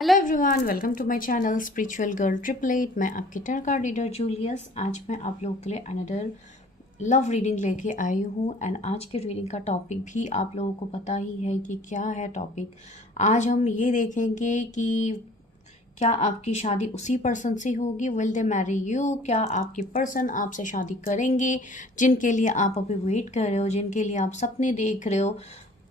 Hello everyone, welcome to my channel spiritual girl 888। मैं आपकी target card reader Julius. आज मैं आप लोगों के लिए अनदर लव रीडिंग लेके आई हूँ। एंड आज के रीडिंग का टॉपिक भी आप लोगों को पता ही है कि क्या है टॉपिक। आज हम ये देखेंगे कि क्या आपकी शादी उसी पर्सन से होगी, विल दे मैरी यू। क्या आपके पर्सन आपसे शादी करेंगे, जिनके लिए आप अभी वेट कर रहे हो, जिनके लिए आप सपने देख रहे हो।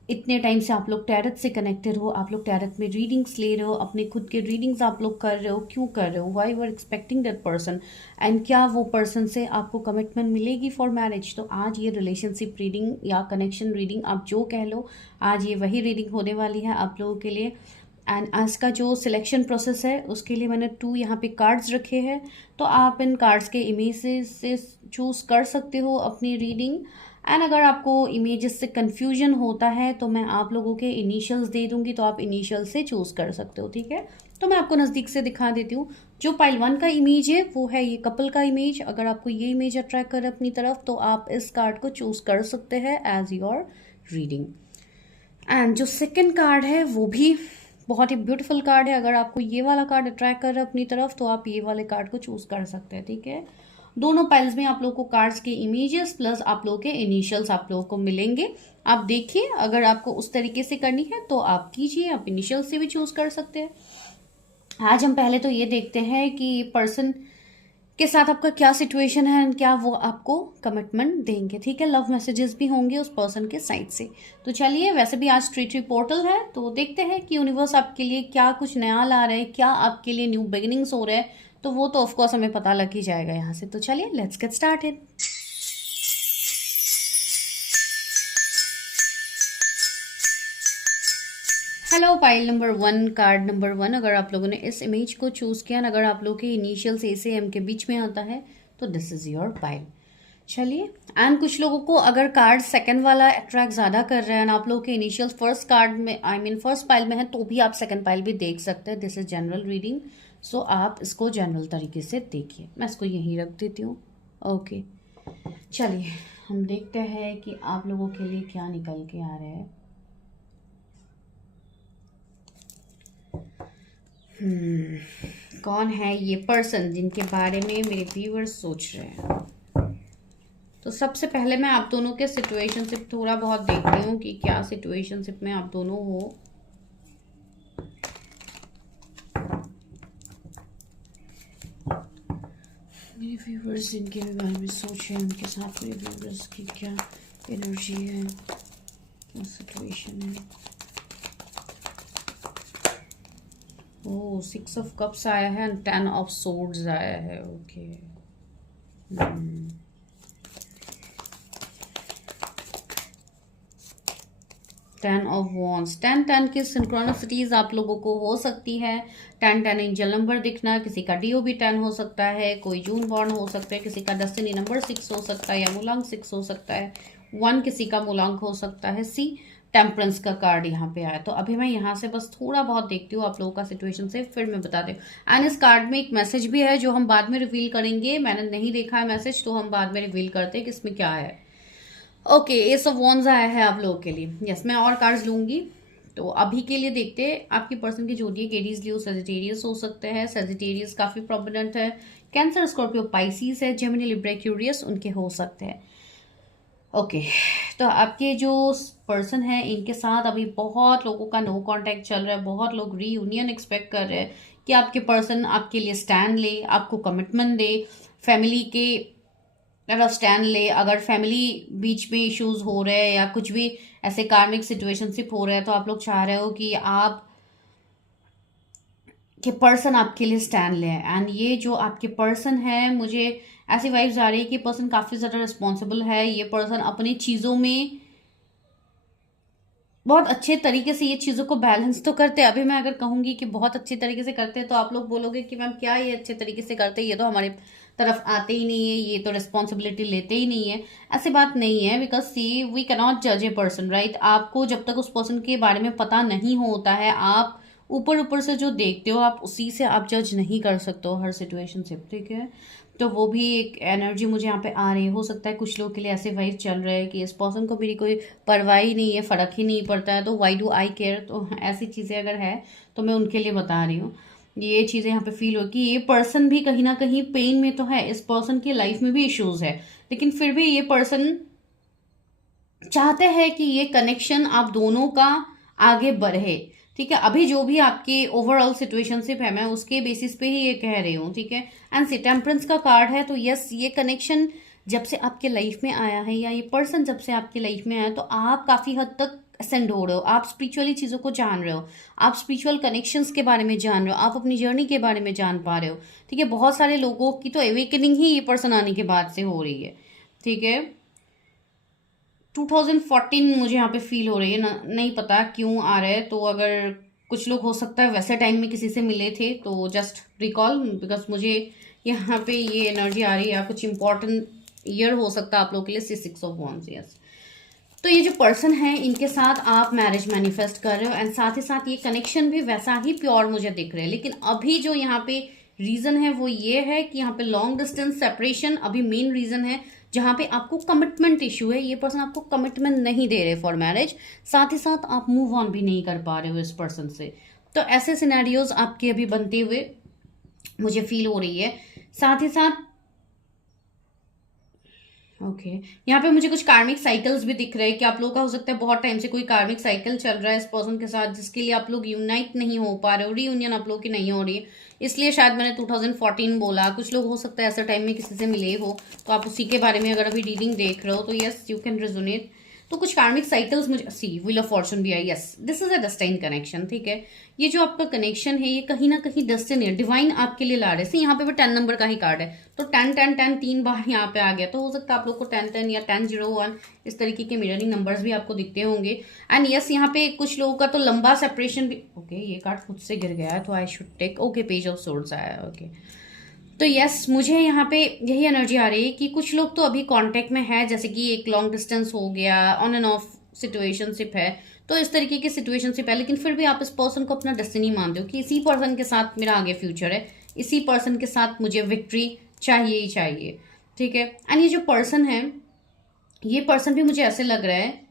इतने टाइम से आप लोग टैरट से कनेक्टेड हो, आप लोग टैरट में रीडिंग्स ले रहे हो, अपने खुद के रीडिंग्स आप लोग कर रहे हो, क्यों कर रहे हो, why were expecting that person. And क्या वो पर्सन से आपको कमिटमेंट मिलेगी फॉर मैरिज। तो आज ये रिलेशनशिप रीडिंग या कनेक्शन रीडिंग आप जो कह लो, आज ये वही रीडिंग होने वाली है आप लोगों के लिए। एंड आज का जो सिलेक्शन प्रोसेस है उसके लिए मैंने 2 यहाँ पे कार्ड्स रखे हैं। तो आप इन कार्ड्स के इमेजेस से चूज़ कर सकते हो अपनी रीडिंग। एंड अगर आपको इमेजेस से कन्फ्यूजन होता है तो मैं आप लोगों के इनिशियल्स दे दूंगी, तो आप इनिशियल से चूज़ कर सकते हो, ठीक है। तो मैं आपको नज़दीक से दिखा देती हूँ। जो पाइल 1 का इमेज है वो है ये कपल का इमेज। अगर आपको ये इमेज अट्रैक्ट करे अपनी तरफ तो आप इस कार्ड को चूज़ कर सकते हैं एज योर रीडिंग। एंड जो सेकेंड कार्ड है वो भी बहुत ही ब्यूटीफुल कार्ड है। अगर आपको ये वाला कार्ड अट्रैक्ट कर रहा है अपनी तरफ तो आप ये वाले कार्ड को चूज कर सकते हैं, ठीक है। दोनों पाइल्स में आप लोगों को कार्ड्स के इमेजेस प्लस आप लोगों के इनिशियल्स आप लोगों को मिलेंगे। आप देखिए, अगर आपको उस तरीके से करनी है तो आप कीजिए, आप इनिशियल से भी चूज कर सकते हैं। आज हम पहले तो ये देखते हैं कि पर्सन के साथ आपका क्या सिचुएशन है एंड क्या वो आपको कमिटमेंट देंगे, ठीक है। लव मैसेजेस भी होंगे उस पर्सन के साइड से। तो चलिए, वैसे भी आज ट्री पोर्टल है तो देखते हैं कि यूनिवर्स आपके लिए क्या कुछ नया ला रहा है, क्या आपके लिए न्यू बिगिनिंग्स हो रहे हैं। तो वो तो ऑफकोर्स हमें पता लग ही जाएगा यहाँ से। तो चलिए, let's get started. Hello pile number 1, card number 1। अगर आप लोगों ने इस इमेज को चूज किया, अगर आप लोगों के इनिशियल्स ए से एम के बीच में आता है तो दिस इज योर पाइल। चलिए, एंड कुछ लोगों को अगर कार्ड सेकंड वाला अट्रैक्ट ज्यादा कर रहे हैं एंड आप लोगों के इनिशियल फर्स्ट कार्ड में फर्स्ट पाइल में है तो भी आप सेकंड पाइल भी देख सकते हैं। दिस इज जनरल रीडिंग, सो आप इसको जनरल तरीके से देखिए। मैं इसको यहीं रख देती हूँ। ओके, चलिए हम देखते हैं कि आप लोगों के लिए क्या निकल के आ रहा है। कौन है ये पर्सन जिनके बारे में मेरे व्यूअर्स सोच रहे हैं। तो सबसे पहले मैं आप दोनों के सिचुएशनशिप थोड़ा बहुत देखती हूँ कि क्या सिचुएशनशिप में आप दोनों हो। मेरे व्यूअर्स जिनके बारे में सोच रहे हैं उनके साथ मेरे व्यूअर्स की क्या एनर्जी है, क्या सिचुएशन है। ओह, 6 ऑफ कप्स आया है एंड 10 ऑफ सोर्ड्स आया है। ओके, 10 ऑफ वॉन्ड्स, 10 की सिंक्रोनिसिटीज आप लोगों को हो सकती है। 10 एंजल नंबर दिखना, किसी का डीओ भी 10 हो सकता है, कोई जून बॉर्न हो सकता है, किसी का डेस्टिनी नंबर 6 हो सकता है या मूलांक 6 हो सकता है, 1 किसी का मूलांक हो सकता है। सी टेम्परेंस का कार्ड यहाँ पे आया। तो अभी मैं यहाँ से बस थोड़ा बहुत देखती हूँ आप लोगों का सिचुएशन से, फिर मैं बता दूँ। एंड इस कार्ड में एक मैसेज भी है जो हम बाद में रिवील करेंगे। मैंने नहीं देखा है मैसेज, तो हम बाद में रिवील करते हैं कि इसमें क्या है। ओके, एस ऑफ वॉन्ड्स आया है आप लोगों के लिए। यस, मैं और कार्ड्स लूंगी। तो अभी के लिए देखते हैं आपकी पर्सन की जोडिएक एरीज लियो सजिटेरियस हो सकते हैं। सजिटेरियस काफी प्रोमिनेंट है। कैंसर, स्कॉर्पियो, पाइसिस है, जेमिनी, लिब्रा, एक्वेरियस उनके हो सकते हैं। ओके, तो आपके जो पर्सन है इनके साथ अभी बहुत लोगों का नो कांटेक्ट चल रहा है। बहुत लोग रीयूनियन एक्सपेक्ट कर रहे हैं कि आपके पर्सन आपके लिए स्टैंड ले, आपको कमिटमेंट दे, फैमिली के तरफ स्टैंड ले। अगर फैमिली बीच में इश्यूज हो रहे हैं या कुछ भी ऐसे कार्मिक सिचुएशनशिप हो रहे हैं तो आप लोग चाह रहे हो कि आप के पर्सन आपके लिए स्टैंड ले। एंड ये जो आपके पर्सन है, मुझे ऐसी वाइब्स आ रही है कि पर्सन काफी ज्यादा रिस्पॉन्सिबल है। ये पर्सन अपनी चीजों में बहुत अच्छे तरीके से ये चीज़ों को बैलेंस तो करते हैं। अभी मैं अगर कहूंगी कि बहुत अच्छे तरीके से करते हैं तो आप लोग बोलोगे कि मैम क्या ये अच्छे तरीके से करते हैं, ये तो हमारे तरफ आते ही नहीं है, ये तो रिस्पॉन्सिबिलिटी लेते ही नहीं है। ऐसी बात नहीं है, बिकॉज सी वी कैनॉट जज ए पर्सन, राइट। आपको जब तक उस पर्सन के बारे में पता नहीं होता है, आप ऊपर ऊपर से जो देखते हो आप उसी से आप जज नहीं कर सकते हो हर सिचुएशन से, ठीक है। तो वो भी एक एनर्जी मुझे यहाँ पे आ रही है। हो सकता है कुछ लोग के लिए ऐसे वाइब चल रहे हैं कि इस पर्सन को मेरी कोई परवाह ही नहीं है, फ़र्क ही नहीं पड़ता है, तो वाई डू आई केयर। तो ऐसी चीज़ें अगर है तो मैं उनके लिए बता रही हूँ। ये चीज़ें यहाँ पे फील हो कि ये पर्सन भी कहीं ना कहीं पेन में तो है, इस पर्सन की लाइफ में भी इश्यूज है, लेकिन फिर भी ये पर्सन चाहते हैं कि ये कनेक्शन आप दोनों का आगे बढ़े। ठीक है, अभी जो भी आपकी ओवरऑल सिचुएशनशिप है, मैं उसके बेसिस पे ही ये कह रही हूँ। ठीक है, एंड सी टेम्परेंस का कार्ड है, तो यस, ये कनेक्शन जब से आपके लाइफ में आया है, या ये पर्सन जब से आपकी लाइफ में आया है, तो आप काफी हद तक असेंड हो रहे हो, आप स्पिरिचुअली चीजों को जान रहे हो, आप स्पिरिचुअल कनेक्शंस के बारे में जान रहे हो, आप अपनी जर्नी के बारे में जान पा रहे हो। ठीक है, बहुत सारे लोगों की तो अवेकनिंग ही ये पर्सन आने के बाद से हो रही है। ठीक है, 2014 मुझे यहाँ पे फील हो रही है ना, नहीं पता क्यों आ रहा है। तो अगर कुछ लोग हो सकता है वैसे टाइम में किसी से मिले थे, तो जस्ट रिकॉल, बिकॉज मुझे यहाँ पे ये एनर्जी आ रही है, या कुछ इंपॉर्टेंट ईयर हो सकता है आप लोग के लिए। 6 ऑफ Wands, यस। तो ये जो पर्सन है, इनके साथ आप मैरिज मैनिफेस्ट कर रहे हो, एंड साथ ही साथ ये कनेक्शन भी वैसा ही प्योर मुझे दिख रहा है। लेकिन अभी जो यहाँ पे रीजन है वो ये है कि यहाँ पे लॉन्ग डिस्टेंस सेपरेशन अभी मेन रीजन है, जहां पे आपको कमिटमेंट इशू है। ये पर्सन आपको कमिटमेंट नहीं दे रहे फॉर मैरिज, साथ ही साथ आप मूव ऑन भी नहीं कर पा रहे हो इस पर्सन से। तो ऐसे सिनेरियोज आपके अभी बनते हुए मुझे फील हो रही है। साथ ही साथ ओके यहाँ पे मुझे कुछ कार्मिक साइकिल्स भी दिख रहे हैं कि आप लोगों का हो सकता है बहुत टाइम से कोई कार्मिक साइकिल चल रहा है इस पर्सन के साथ, जिसके लिए आप लोग यूनाइट नहीं हो पा रहे हो, रीयूनियन आप लोगों की नहीं हो रही है। इसलिए शायद मैंने 2014 बोला। कुछ लोग हो सकता है ऐसा टाइम में किसी से मिले हो, तो आप उसी के बारे में अगर अभी रीडिंग देख रहे हो, तो यस, यू कैन रेजोनेट। तो कुछ कार्मिक साइकिल्स मुझे सी व्हील ऑफ फॉर्चून भी आई, yes, this is a destine connection. ठीक है, ये जो आपका कनेक्शन है, ये कहीं ना कहीं डेस्टिनी है, डिवाइन आपके लिए ला रहे हैं। यहाँ पे भी 10 नंबर का ही कार्ड है, तो 10 3 बार यहाँ पे आ गया, तो हो सकता है आप लोग को 10 या 10 0 1 इस तरीके के मिररिंग नंबर्स भी आपको दिखते होंगे। एंड यस, यहाँ पे कुछ लोगों का तो लंबा सेपरेशन भी। ओके, ये कार्ड खुद से गिर गया है, तो I should take. Okay, page of swords आया। ओके, तो यस, मुझे यहाँ पे यही एनर्जी आ रही है कि कुछ लोग तो अभी कांटेक्ट में है, जैसे कि एक लॉन्ग डिस्टेंस हो गया, ऑन एंड ऑफ सिचुएशनशिप है, तो इस तरीके की सिचुएशनशिप है। लेकिन फिर भी आप इस पर्सन को अपना डेस्टिनी मानते हो कि इसी पर्सन के साथ मेरा आगे फ्यूचर है, इसी पर्सन के साथ मुझे विक्ट्री चाहिए ही चाहिए। ठीक है, एंड ये जो पर्सन है, ये पर्सन भी मुझे ऐसे लग रहा है,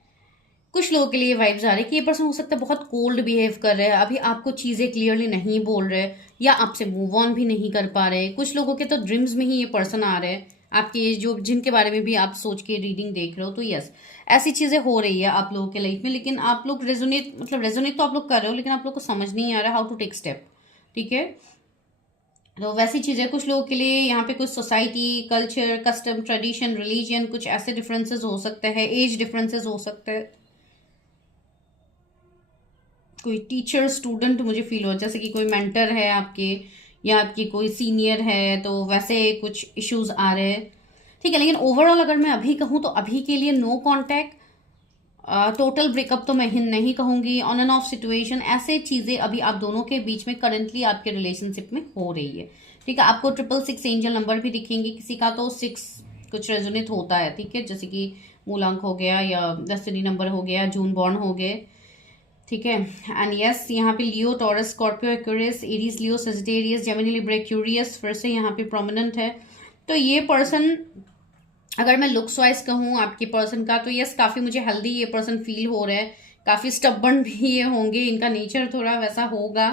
कुछ लोगों के लिए वाइब्स आ रही है कि ये पर्सन हो सकता है बहुत कोल्ड बिहेव कर रहे हैं, अभी आपको चीजें क्लियरली नहीं बोल रहे, या आपसे मूव ऑन भी नहीं कर पा रहे। कुछ लोगों के तो ड्रीम्स में ही ये पर्सन आ रहे हैं आपके, जो जिनके बारे में भी आप सोच के रीडिंग देख रहे हो। तो यस, ऐसी चीजें हो रही है आप लोगों के लाइफ में, लेकिन आप लोग रेजोनेट तो आप लोग कर रहे हो, लेकिन आप लोग को समझ नहीं आ रहा हाउ टू टेक स्टेप। ठीक है, तो वैसी चीजें कुछ लोगों के लिए यहाँ पे कुछ society, culture, custom, tradition, religion, कुछ ऐसे डिफरेंसेस हो सकते हैं, एज डिफरेंसेस हो सकते हैं, कोई टीचर स्टूडेंट मुझे फील हो, जैसे कि कोई मेंटर है आपके, या आपकी कोई सीनियर है, तो वैसे कुछ इश्यूज आ रहे हैं। ठीक है, लेकिन ओवरऑल अगर मैं अभी कहूँ तो अभी के लिए नो कांटेक्ट, टोटल ब्रेकअप तो मैं नहीं कहूंगी, ऑन एंड ऑफ सिचुएशन, ऐसे चीजें अभी आप दोनों के बीच में करंटली आपके रिलेशनशिप में हो रही है। ठीक है, आपको 666 एंजल नंबर भी दिखेंगे, किसी का तो 6 कुछ रेजोनेट होता है। ठीक है, जैसे कि मूलांक हो गया, या डेस्टिनी नंबर हो गया, जून बॉर्न हो गए। ठीक है, एंड यस, यहाँ पे लियो, टॉरस, स्कॉर्पियो, एक्वेरियस, एरीज, लियो, सेजिटेरियस, जेमिनी, लिब्रा, क्यूरियस फिर से यहाँ पे प्रोमिनेंट है। तो ये पर्सन, अगर मैं लुक्स वाइज कहूँ आपके पर्सन का, तो यस, काफी मुझे हेल्दी ये पर्सन फील हो रहा है, काफी स्टबर्न भी ये होंगे, इनका नेचर थोड़ा वैसा होगा,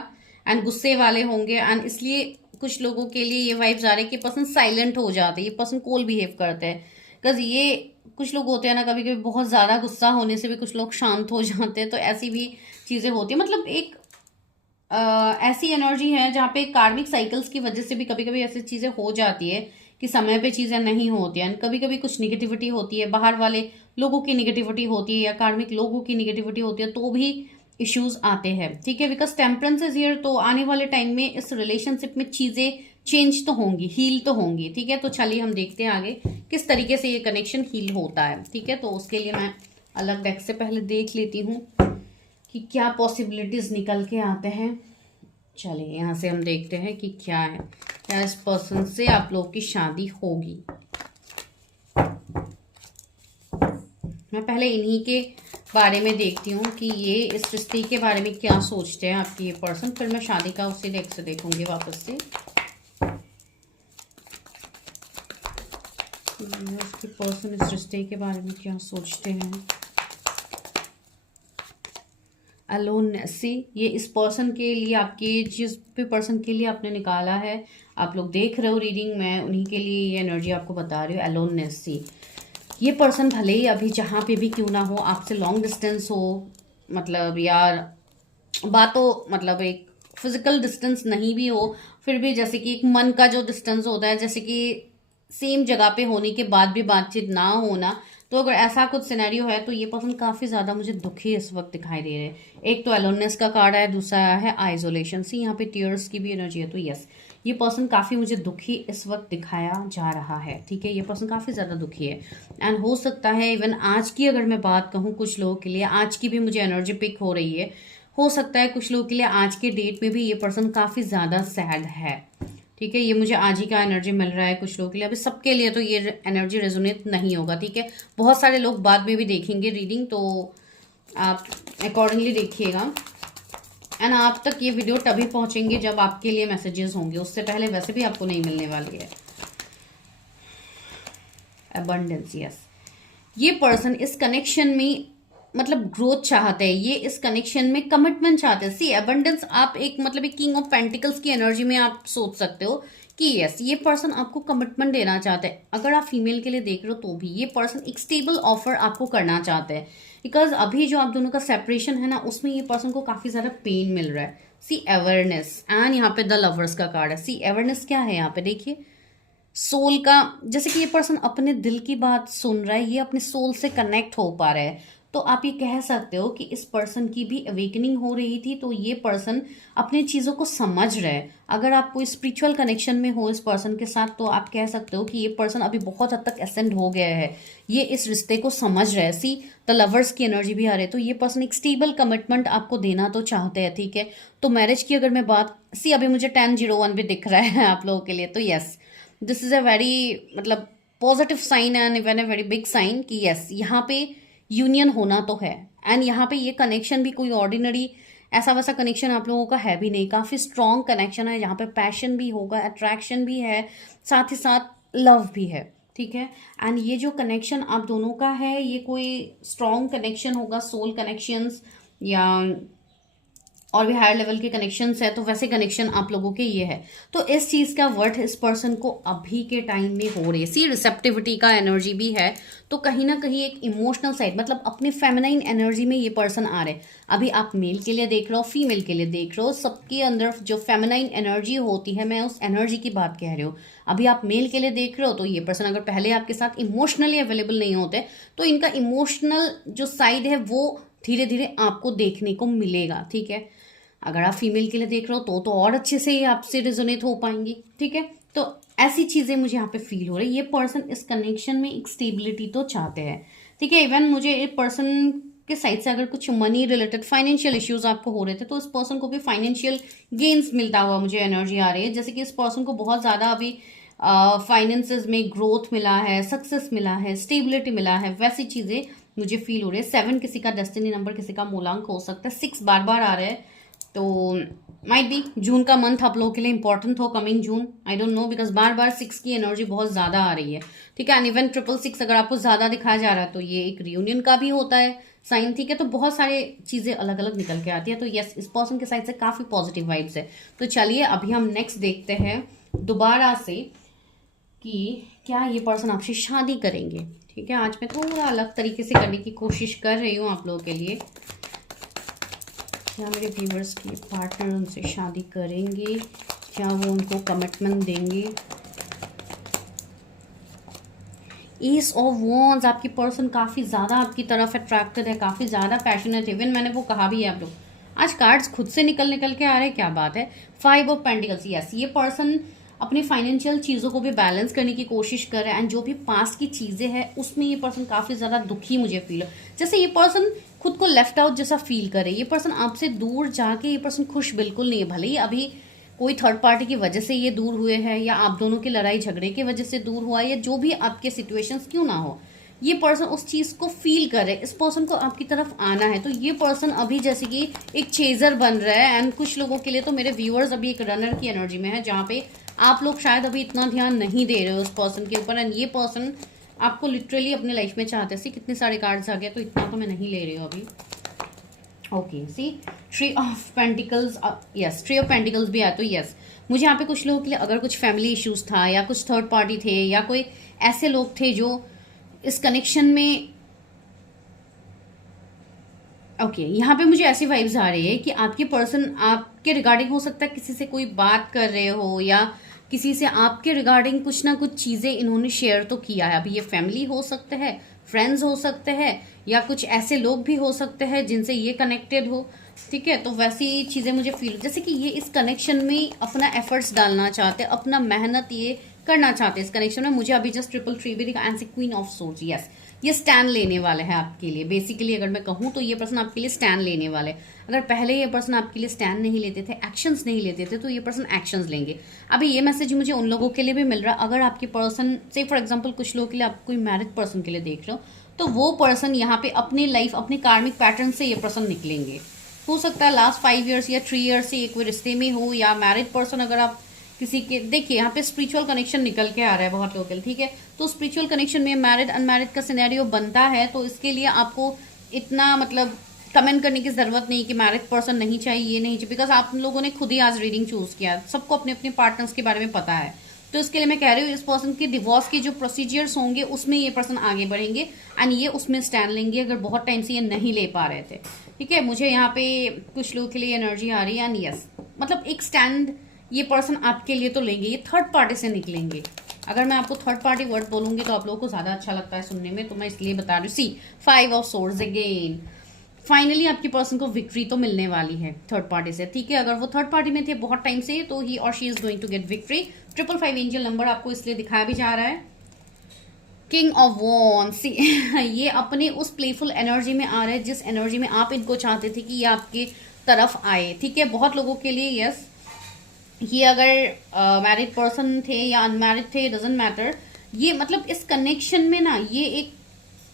एंड गुस्से वाले होंगे, एंड इसलिए कुछ लोगों के लिए ये वाइब्स आ रहे हैं कि पर्सन साइलेंट हो जाते हैं, ये पर्सन कोल बिहेव करते हैं। बिकॉज ये कुछ लोग होते हैं ना, कभी कभी बहुत ज्यादा गुस्सा होने से भी कुछ लोग शांत हो जाते हैं, तो ऐसी भी चीजें होती है। मतलब एक ऐसी एनर्जी है जहाँ पे कार्मिक साइकिल्स की वजह से भी कभी कभी ऐसी चीजें हो जाती है कि समय पे चीजें नहीं होती हैं, कभी कभी कुछ निगेटिविटी होती है, बाहर वाले लोगों की निगेटिविटी होती है, या कार्मिक लोगों की निगेटिविटी होती है, तो भी इश्यूज आते हैं। ठीक है, बिकॉज टेम्परेंस इज हियर, तो आने वाले टाइम में इस रिलेशनशिप में चीजें चेंज तो होंगी, हील तो होंगी। ठीक है, तो चलिए हम देखते हैं आगे किस तरीके से ये कनेक्शन हील होता है। ठीक है, तो उसके लिए मैं अलग डेक से पहले देख लेती हूँ कि क्या पॉसिबिलिटीज निकल के आते हैं। चलिए यहाँ से हम देखते हैं कि क्या है, क्या इस पर्सन से आप लोग की शादी होगी। मैं पहले इन्हीं के बारे में देखती हूँ कि ये इस रिश्ते के बारे में क्या सोचते हैं आपकी ये पर्सन, फिर मैं शादी का उसी डेक से देखूंगी वापस से। आपके पर्सन इस रिश्ते के बारे में क्या सोचते हैं। अलोननेस, सी ये इस पर्सन के लिए, आपके जिस भी पर्सन के लिए आपने निकाला है, आप लोग देख रहे हो रीडिंग में, उन्हीं के लिए ये एनर्जी आपको बता रही हूँ। अलोननेस, सी ये पर्सन भले ही अभी जहाँ पे भी क्यों ना हो, आपसे लॉन्ग डिस्टेंस हो, मतलब यार बातों मतलब एक फिजिकल डिस्टेंस नहीं भी हो, फिर भी जैसे कि एक मन का जो डिस्टेंस होता है, जैसे कि सेम जगह पे होने के बाद भी बातचीत ना होना, तो अगर ऐसा कुछ सिनेरियो है तो ये पर्सन काफी ज्यादा मुझे दुखी इस वक्त दिखाई दे रहे हैं। एक तो अलोननेस का कार्ड है, दूसरा है आइसोलेशन, सी यहाँ पे टीयर्स की भी एनर्जी है। तो यस, ये पर्सन काफी मुझे दुखी इस वक्त दिखाया जा रहा है। ठीक है, ये पर्सन काफी ज्यादा दुखी है। एंड हो सकता है इवन आज की अगर मैं बात कहूँ कुछ लोगों के लिए, आज की भी मुझे एनर्जी पिक हो रही है। हो सकता है कुछ लोगों के लिए आज के डेट में भी ये पर्सन काफी ज्यादा सैड है। ठीक है, ये मुझे आज ही का एनर्जी मिल रहा है कुछ लोगों के लिए। अभी सबके लिए तो ये एनर्जी रेजोनेट नहीं होगा। ठीक है, बहुत सारे लोग बाद में भी देखेंगे रीडिंग, तो आप अकॉर्डिंगली देखिएगा। एंड आप तक ये वीडियो तभी पहुंचेंगे जब आपके लिए मैसेजेस होंगे, उससे पहले वैसे भी आपको नहीं मिलने वाली है। अबंडेंस, यस, ये पर्सन इस कनेक्शन में मतलब ग्रोथ चाहते हैं, ये इस कनेक्शन में कमिटमेंट चाहते हैं। सी अबंडेंस, आप एक मतलब एक किंग ऑफ पेंटिकल्स की एनर्जी में आप सोच सकते हो कि यस, ये पर्सन आपको कमिटमेंट देना चाहते हैं। अगर आप फीमेल के लिए देख रहे हो तो भी ये पर्सन एक स्टेबल ऑफर आपको करना चाहते हैं, बिकॉज अभी जो आप दोनों का सेपरेशन है ना, उसमें ये पर्सन को काफी ज्यादा पेन मिल रहा है। सी अवेयरनेस, एंड यहाँ पे द लवर्स का कार्ड है। सी अवेयरनेस क्या है यहाँ पे, देखिए सोल का, जैसे कि ये पर्सन अपने दिल की बात सुन रहा है, ये अपने सोल से कनेक्ट हो पा रहा है। तो आप ये कह सकते हो कि इस पर्सन की भी अवेकनिंग हो रही थी, तो ये पर्सन अपनी चीजों को समझ रहा है। अगर आप कोई स्पिरिचुअल कनेक्शन में हो इस पर्सन के साथ, तो आप कह सकते हो कि ये पर्सन अभी बहुत हद तक एसेंड हो गया है, ये इस रिश्ते को समझ रहा है। सी द लवर्स की एनर्जी भी आ रही है, तो ये पर्सन एक स्टेबल कमिटमेंट आपको देना तो चाहते हैं। ठीक है, तो मैरिज की अगर मैं बात, सी अभी मुझे 1001 भी दिख रहा है आप लोगों के लिए, तो yes, this is a very मतलब positive sign and even a very big sign कि यस, यहाँ पे यूनियन होना तो है। एंड यहाँ पे ये कनेक्शन भी कोई ऑर्डिनरी ऐसा वैसा कनेक्शन आप लोगों का है भी नहीं, काफी स्ट्रॉन्ग कनेक्शन है। यहाँ पे पैशन भी होगा, अट्रैक्शन भी है, साथ ही साथ लव भी है। ठीक है, एंड ये जो कनेक्शन आप दोनों का है, ये कोई स्ट्रॉन्ग कनेक्शन होगा, सोल कनेक्शंस या और भी हायर लेवल के कनेक्शंस है, तो वैसे कनेक्शन आप लोगों के ये है। तो इस चीज का वर्थ इस पर्सन को अभी के टाइम में हो रही है। सी रिसेप्टिविटी का एनर्जी भी है, तो कहीं ना कहीं एक इमोशनल साइड, मतलब अपने फेमिनाइन एनर्जी में ये पर्सन आ रहे हैं। अभी आप मेल के लिए देख रहे हो, फीमेल के लिए देख रहे हो, सबके अंदर जो फेमिनाइन एनर्जी होती है, मैं उस एनर्जी की बात कह रही हूँ। अभी आप मेल के लिए देख रहे हो, तो ये पर्सन अगर पहले आपके साथ इमोशनली अवेलेबल नहीं होते, तो इनका इमोशनल जो साइड है वो धीरे धीरे आपको देखने को मिलेगा। ठीक है, अगर आप फीमेल के लिए देख रहे हो तो और अच्छे से ये आपसे रिजोनेट हो पाएंगी। ठीक है, तो ऐसी चीजें मुझे यहाँ पे फील हो रही है। ये पर्सन इस कनेक्शन में एक स्टेबिलिटी तो चाहते हैं। ठीक है, इवन मुझे एक पर्सन के साइड से अगर कुछ मनी रिलेटेड फाइनेंशियल इश्यूज आपको हो रहे थे, तो इस पर्सन को भी फाइनेंशियल गेन्स मिलता हुआ मुझे एनर्जी आ रही है। जैसे कि इस पर्सन को बहुत ज्यादा अभी फाइनेंसेस में ग्रोथ मिला है, सक्सेस मिला है, स्टेबिलिटी मिला है, वैसी चीजें मुझे फील हो रही है। 7 किसी का डेस्टिनी नंबर, किसी का मूलांक हो सकता है। 6 बार बार आ रहा है, तो माइट बी जून का मंथ आप लोगों के लिए इंपॉर्टेंट हो, coming June, I don't know, because बार बार 6 की एनर्जी बहुत ज्यादा आ रही है। ठीक है, एंड इवन 666 अगर आपको ज्यादा दिखाया जा रहा है, तो ये एक रियूनियन का भी होता है साइन। ठीक है, तो बहुत सारे चीजें अलग अलग निकल के आती है। तो यस, इस पर्सन के साइड से काफी पॉजिटिव वाइब्स है। तो चलिए अभी हम नेक्स्ट देखते हैं दोबारा से कि क्या ये पर्सन आपसे शादी करेंगे। ठीक है, आज मैं थोड़ा अलग तरीके से करने की कोशिश कर रही हूँ आप लोगों के लिए। क्या मेरे व्यूवर्स के पार्टनर उनसे शादी करेंगे, क्या वो उनको कमिटमेंट देंगे। एस ऑफ वॉन्ड्स, आपकी पर्सन काफ़ी ज़्यादा आपकी तरफ अट्रैक्टेड है, काफ़ी ज़्यादा पैशनेट है। इवन मैंने वो कहा भी है, आप लोग आज कार्ड्स खुद से निकल के आ रहे हैं, क्या बात है। 5 ऑफ पेंटिकल्स, यस, ये पर्सन अपनी फाइनेंशियल चीज़ों को भी बैलेंस करने की कोशिश कर रहा है। एंड जो भी पास्ट की चीज़ें हैं उसमें ये पर्सन काफ़ी ज़्यादा दुखी मुझे फील हो, जैसे ये पर्सन खुद को लेफ्ट आउट जैसा फील करे। ये पर्सन आपसे दूर जाके ये पर्सन खुश बिल्कुल नहीं है। भले ही अभी कोई थर्ड पार्टी की वजह से ये दूर हुए हैं, या आप दोनों की लड़ाई झगड़े की वजह से दूर हुआ, या जो भी आपके सिचुएशंस क्यों ना हो, ये पर्सन उस चीज को फील कर रहे हैं। इस पर्सन को आपकी तरफ आना है, तो ये पर्सन अभी जैसे कि एक चेजर बन रहा है। एंड कुछ लोगों के लिए तो मेरे व्यूअर्स अभी एक रनर की एनर्जी में है, जहाँ पे आप लोग शायद अभी इतना ध्यान नहीं दे रहे हो उस पर्सन के ऊपर। एंड ये पर्सन आपको लिटरली अपने लाइफ में चाहते सी। कितने सारे कार्ड्स आ गए, तो इतना तो मैं नहीं ले रही हूँ अभी। Okay see, tree of pentacles, yes tree of pentacles भी आया, तो यस मुझे यहाँ पे कुछ लोगों के लिए अगर कुछ फैमिली इश्यूज था या कुछ थर्ड पार्टी थे या कोई ऐसे लोग थे जो इस कनेक्शन में, ओके यहाँ पे मुझे ऐसी वाइब्स आ रही है कि आपकी पर्सन आपके रिगार्डिंग हो सकता है किसी से कोई बात कर रहे हो या किसी से आपके रिगार्डिंग कुछ ना कुछ चीजें इन्होंने शेयर तो किया है। अभी ये फैमिली हो सकते हैं, फ्रेंड्स हो सकते हैं, या कुछ ऐसे लोग भी हो सकते हैं जिनसे ये कनेक्टेड हो। ठीक है, तो वैसी चीजें मुझे फील, जैसे कि ये इस कनेक्शन में अपना एफर्ट्स डालना चाहते, अपना मेहनत ये करना चाहते इस कनेक्शन में। मुझे अभी जस्ट ट्रिपल थ्री भी दिखा, and queen of swords, yes ये स्टैंड लेने वाले हैं आपके लिए। बेसिकली अगर मैं कहूँ तो ये पर्सन आपके लिए स्टैंड लेने वाले। अगर पहले ये पर्सन आपके लिए स्टैंड नहीं लेते थे, एक्शंस नहीं लेते थे, तो ये पर्सन एक्शंस लेंगे। अभी ये मैसेज मुझे उन लोगों के लिए भी मिल रहा है, अगर आपके पर्सन से फॉर एग्जांपल कुछ लोगों के लिए, आप कोई मैरिड पर्सन के लिए देख रहे हो, तो वो पर्सन यहाँ पे अपने लाइफ, अपने कार्मिक पैटर्न से ये पर्सन निकलेंगे। हो सकता है लास्ट 5 ईयर्स या 3 ईयर्स से कोई रिश्ते में हो, या मैरिड पर्सन अगर आप किसी के, देखिए यहाँ पे स्पिरिचुअल कनेक्शन निकल के आ रहा है बहुत लोगों के लिए। ठीक है, तो स्पिरिचुअल कनेक्शन में मैरिड अनमैरिड का सिनेरियो बनता है, तो इसके लिए आपको इतना मतलब कमेंट करने की जरूरत नहीं कि मैरिड पर्सन नहीं चाहिए, ये नहीं चाहिए, बिकॉज आप लोगों ने खुद ही आज रीडिंग चूज किया, सबको अपने अपने पार्टनर्स के बारे में पता है। तो इसके लिए मैं कह रही हूँ इस पर्सन के डिवोर्स के जो प्रोसीजर्स होंगे उसमें ये पर्सन आगे बढ़ेंगे एंड ये उसमें स्टैंड लेंगे, अगर बहुत टाइम से ये नहीं ले पा रहे थे। ठीक है, मुझे यहाँ पे कुछ लोगों के लिए एनर्जी आ रही है, एंड यस मतलब एक स्टैंड ये पर्सन आपके लिए तो लेंगे, ये थर्ड पार्टी से निकलेंगे। अगर मैं आपको थर्ड पार्टी वर्ड बोलूंगी तो आप लोगों को ज्यादा अच्छा लगता है सुनने में, तो मैं इसलिए बता रही हूँ। सी 5 ऑफ सोर्ड्स अगेन, फाइनली आपकी पर्सन को विक्ट्री तो मिलने वाली है थर्ड पार्टी से। ठीक है, अगर वो थर्ड पार्टी में थे बहुत टाइम से, तो ही और she is going to get victory. 555 angel number आपको इसलिए दिखाया भी जा रहा है। किंग ऑफ वॉन्ड्स, ये अपने उस प्लेफुल एनर्जी में आ रहे हैं जिस एनर्जी में आप इनको चाहते थे कि ये आपके तरफ आए। ठीक है, बहुत लोगों के लिए यस, ये अगर मैरिड पर्सन थे या अनमैरिड थे, डजेंट मैटर, ये मतलब इस कनेक्शन में ना ये एक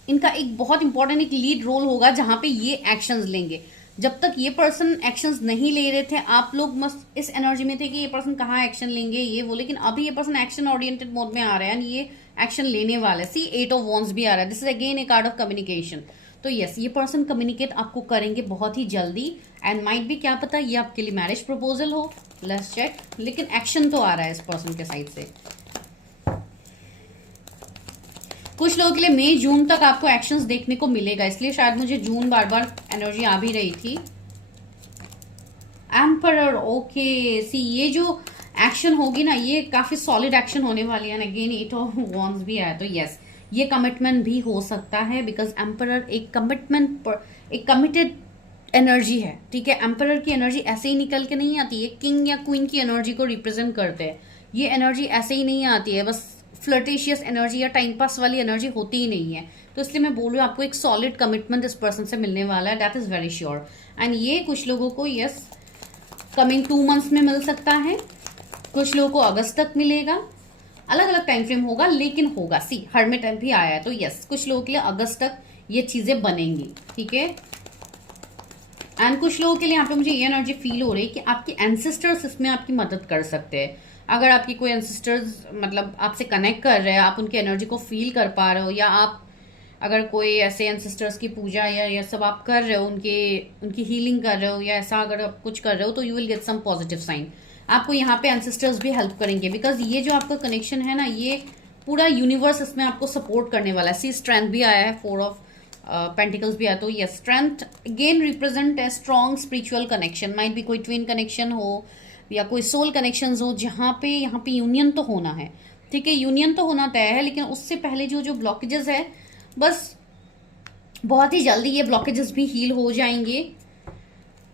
इनका एक बहुत इंपॉर्टेंट एक लीड रोल होगा जहां पे ये एक्शंस लेंगे। जब तक ये पर्सन एक्शंस नहीं ले रहे थे, आप लोग मस्त इस एनर्जी में थे कि ये पर्सन कहाँ एक्शन लेंगे ये वो, लेकिन अभी ये पर्सन एक्शन ओरिएंटेड मोड में आ रहा है, ये एक्शन लेने वाला है। सी 8 ऑफ वॉन्ड्स भी आ रहा है, this is again A card of communication. तो यस, ये पर्सन कम्युनिकेट आपको करेंगे बहुत ही जल्दी, एंड माइट भी क्या पता ये आपके लिए मैरिज प्रपोजल हो, लेट्स चेक, लेकिन एक्शन तो आ रहा है इस पर्सन के साइड से। कुछ लोगों के लिए मई जून तक आपको एक्शंस देखने को मिलेगा, इसलिए शायद मुझे जून बार बार एनर्जी आ भी रही थी। एम्परर, ओके सी ये जो एक्शन होगी ना ये काफी सॉलिड एक्शन होने वाली है। अगेन 8 ऑफ वॉन्ड्स भी आया, तो यस ये कमिटमेंट भी हो सकता है, बिकॉज एम्परर एक कमिटमेंट, एक कमिटेड एनर्जी है। ठीक है, एम्परर की एनर्जी ऐसे ही निकल के नहीं आती है, किंग या क्वीन की एनर्जी को रिप्रेजेंट करते हैं। ये एनर्जी ऐसे ही नहीं आती है, बस फ्लर्टेशियस एनर्जी या टाइम पास वाली एनर्जी होती ही नहीं है। तो इसलिए मैं बोल रही हूँ आपको एक सॉलिड कमिटमेंट इस पर्सन से मिलने वाला है, that is very sure. And ये कुछ लोगों को यस कमिंग 2 मंथ्स में मिल सकता है, कुछ लोगों को अगस्त तक मिलेगा, अलग अलग टाइम फ्रेम होगा, लेकिन होगा। सी हर्मिट भी आया है, तो यस कुछ लोगों के लिए अगस्त तक ये चीजें बनेंगी। ठीक है, एंड कुछ लोगों के लिए यहाँ पे मुझे ये एनर्जी फील हो रही है कि आपके एंसेस्टर्स इसमें आपकी मदद कर सकते हैं। अगर आपकी कोई एंसेस्टर्स मतलब आपसे कनेक्ट कर रहे हैं, आप उनकी एनर्जी को फील कर पा रहे हो, या आप अगर कोई ऐसे एंसेस्टर्स की पूजा या ये सब आप कर रहे हो, उनकी हीलिंग कर रहे हो, या ऐसा अगर आप कुछ कर रहे हो, तो you will get some positive sign. आपको यहाँ पे एंसेस्टर्स भी हेल्प करेंगे, बिकॉज ये जो आपका कनेक्शन है ना, ये पूरा यूनिवर्स इसमें आपको सपोर्ट करने वाला है। सी स्ट्रेंथ भी आया है, 4 ऑफ पेंटिकल्स भी आया, तो ये स्ट्रेंथ अगेन रिप्रेजेंट है स्ट्रॉन्ग स्पिरिचुअल कनेक्शन। माइट भी कोई ट्विन कनेक्शन हो या कोई सोल कनेक्शन हो, जहाँ पे यहाँ पे यूनियन तो होना है। ठीक है, यूनियन तो होना तय है, लेकिन उससे पहले जो जो ब्लॉकेजेस है, बस बहुत ही जल्दी ये ब्लॉकेजेस भी हील हो जाएंगे।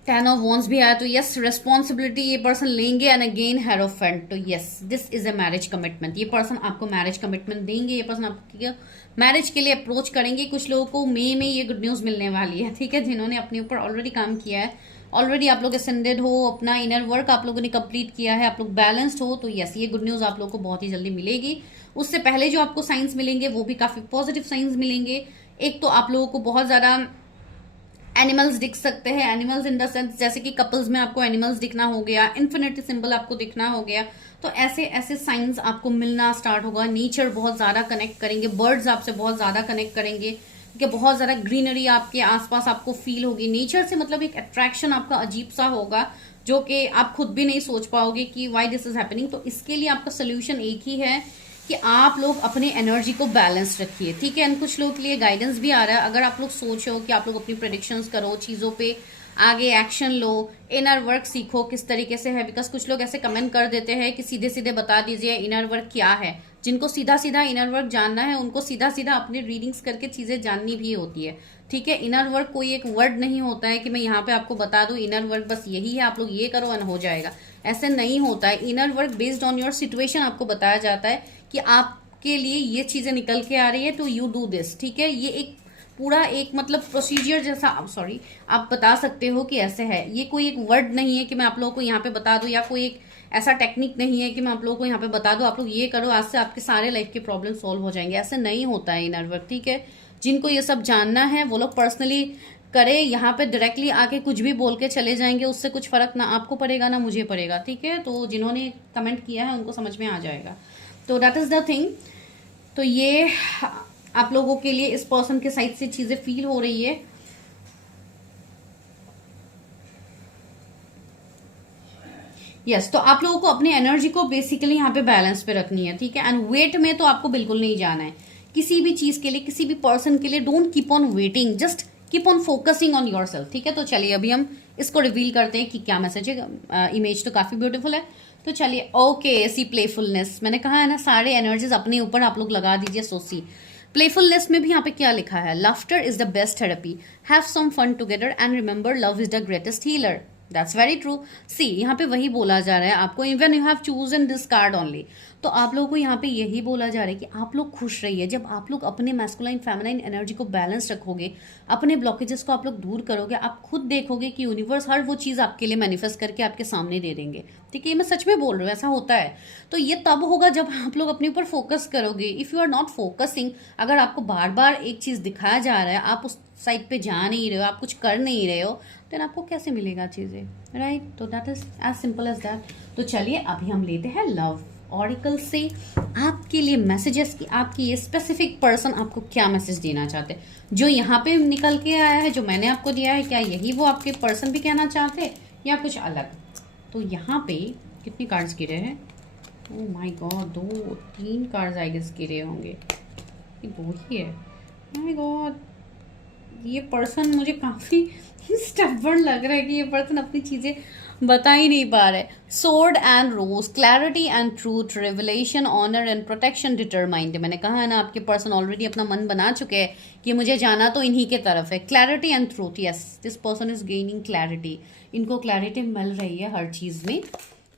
10 ऑफ वॉन्ड्स भी आया, तो यस रेस्पॉन्सिबिलिटी ये पर्सन लेंगे, एंड अगेन हेरोफेंट, तो yes this is a marriage commitment. ये पर्सन आपको मैरिज कमिटमेंट देंगे, ये पर्सन आपको मैरिज के लिए अप्रोच करेंगे। कुछ लोगों को मई में ये गुड न्यूज मिलने वाली है। ठीक है, जिन्होंने अपने ऊपर ऑलरेडी काम किया है, ऑलरेडी आप लोग असेंडेड हो, अपना इनर वर्क आप लोगों ने कंप्लीट किया है, आप लोग बैलेंस्ड हो, तो यस ये गुड न्यूज आप लोगों को बहुत ही जल्दी मिलेगी। उससे पहले जो आपको साइंस मिलेंगे वो भी काफी पॉजिटिव साइंस मिलेंगे। एक तो आप लोगों को बहुत ज्यादा एनिमल्स दिख सकते हैं, एनिमल्स इन द सेंस जैसे कि कपल्स में आपको एनिमल्स दिखना हो गया, इन्फिनिटी सिंबल आपको दिखना हो गया, तो ऐसे ऐसे साइंस आपको मिलना स्टार्ट होगा। नेचर बहुत ज़्यादा कनेक्ट करेंगे, बर्ड्स आपसे बहुत ज़्यादा कनेक्ट करेंगे, कि बहुत ज़्यादा ग्रीनरी आपके आसपास आपको फील होगी। नेचर से मतलब एक अट्रैक्शन आपका अजीब सा होगा, जो कि आप खुद भी नहीं सोच पाओगे कि वाई दिस इज हैपनिंग। तो इसके लिए आपका सोल्यूशन एक ही है कि आप लोग अपने एनर्जी को बैलेंस रखिए, ठीक है। एंड कुछ लोग के लिए गाइडेंस भी आ रहा है, अगर आप लोग सोचो कि आप लोग अपनी प्रेडिक्शंस करो, चीज़ों पे आगे एक्शन लो, इनर वर्क सीखो किस तरीके से है। बिकॉज कुछ लोग ऐसे कमेंट कर देते हैं कि सीधे सीधे बता दीजिए इनर वर्क क्या है। जिनको सीधा सीधा इनर वर्क जानना है उनको सीधा सीधा अपने रीडिंग्स करके चीजें जाननी भी होती है, ठीक है। इनर वर्क कोई एक वर्ड नहीं होता है कि मैं यहाँ पे आपको बता दूं इनर वर्क बस यही है, आप लोग ये करो एंड हो जाएगा, ऐसे नहीं होता है। Inner work based on your situation आपको बताया जाता है कि आपके लिए ये चीजें निकल के आ रही है तो यू डू दिस, ठीक है। ये एक पूरा एक मतलब प्रोसीजर जैसा, सॉरी, आप बता सकते हो कि ऐसे है। ये कोई एक वर्ड नहीं है कि मैं आप लोगों को यहाँ पे बता दूं, या कोई एक ऐसा टेक्निक नहीं है कि मैं आप लोगों को यहाँ पे बता दूं आप लोग ये करो आज से आपके सारे लाइफ के प्रॉब्लम सॉल्व हो जाएंगे, ऐसे नहीं होता है इनर वर्क, ठीक है। जिनको ये सब जानना है वो लोग पर्सनली करे, यहाँ पे डायरेक्टली आके कुछ भी बोल के चले जाएंगे, उससे कुछ फर्क ना आपको पड़ेगा ना मुझे पड़ेगा, ठीक है। तो जिन्होंने कमेंट किया है उनको समझ में आ जाएगा। तो दैट इज द थिंग। तो ये आप लोगों के लिए इस पर्सन के साइड से चीजें फील हो रही है। यस, तो आप लोगों को अपनी एनर्जी को बेसिकली यहाँ पे बैलेंस पे रखनी है, ठीक है। एंड वेट में तो आपको बिल्कुल नहीं जाना है किसी भी चीज के लिए, किसी भी पर्सन के लिए। Don't keep on waiting, just keep on focusing on your self, ठीक है। तो चलिए अभी हम इसको रिवील करते हैं कि क्या मैसेज है। इमेज तो काफी ब्यूटीफुल है, तो चलिए। ओके, सी प्लेफुलनेस, मैंने कहा है ना सारे एनर्जीज अपने ऊपर आप लोग लगा दीजिए। सो सी प्लेफुलनेस में भी यहाँ पे क्या लिखा है, laughter is the best therapy, have some fun together and remember love is the greatest healer. That's very true. See यहाँ पे वही बोला जा रहा है आपको, even you have chosen this card only. तो आप लोगों को यहाँ पे यही बोला जा रहा है कि आप लोग खुश रहिए। जब आप लोग अपने मैस्कुलाइन फेमिनाइन एनर्जी को बैलेंस रखोगे, अपने ब्लॉकेजेस को आप लोग दूर करोगे, आप खुद देखोगे कि यूनिवर्स हर वो चीज़ आपके लिए मैनिफेस्ट करके आपके सामने दे देंगे, ठीक है। ये मैं सच में बोल रही हूँ, ऐसा होता है। तो ये तब होगा जब आप लोग अपने ऊपर फोकस करोगे। If you are not focusing, अगर आपको बार बार एक चीज़ दिखाया जा रहा है, आप उस साइड पे जा नहीं रहे हो, आप कुछ कर नहीं रहे हो, देन आपको कैसे मिलेगा चीज़ें, राइट। तो that is as simple as that. तो चलिए अभी हम लेते हैं लव ऑरिकल से आपके लिए मैसेजेस कि आपकी ये स्पेसिफिक पर्सन आपको क्या मैसेज देना चाहते हैं। जो यहाँ पे निकल के आया है, जो मैंने आपको दिया है, क्या यही वो आपके पर्सन भी कहना चाहते हैं या कुछ अलग। तो यहाँ पे कितने कार्ड्स गिरे हैं, oh my god, 2-3 cards I guess गिरे होंगे, ये 2 ही है। माय गॉड, ये पर्सन मुझे काफ़ी स्टबर्न लग रहा है कि ये पर्सन अपनी चीज़ें बता ही नहीं पा रहे। Sword and rose, clarity and truth, revelation, honour and protection, determined. मैंने कहा है ना आपके पर्सन ऑलरेडी अपना मन बना चुके हैं कि मुझे जाना तो इन्हीं के तरफ है। Clarity and truth, yes, this person is gaining clarity. इनको क्लैरिटी मिल रही है हर चीज़ में।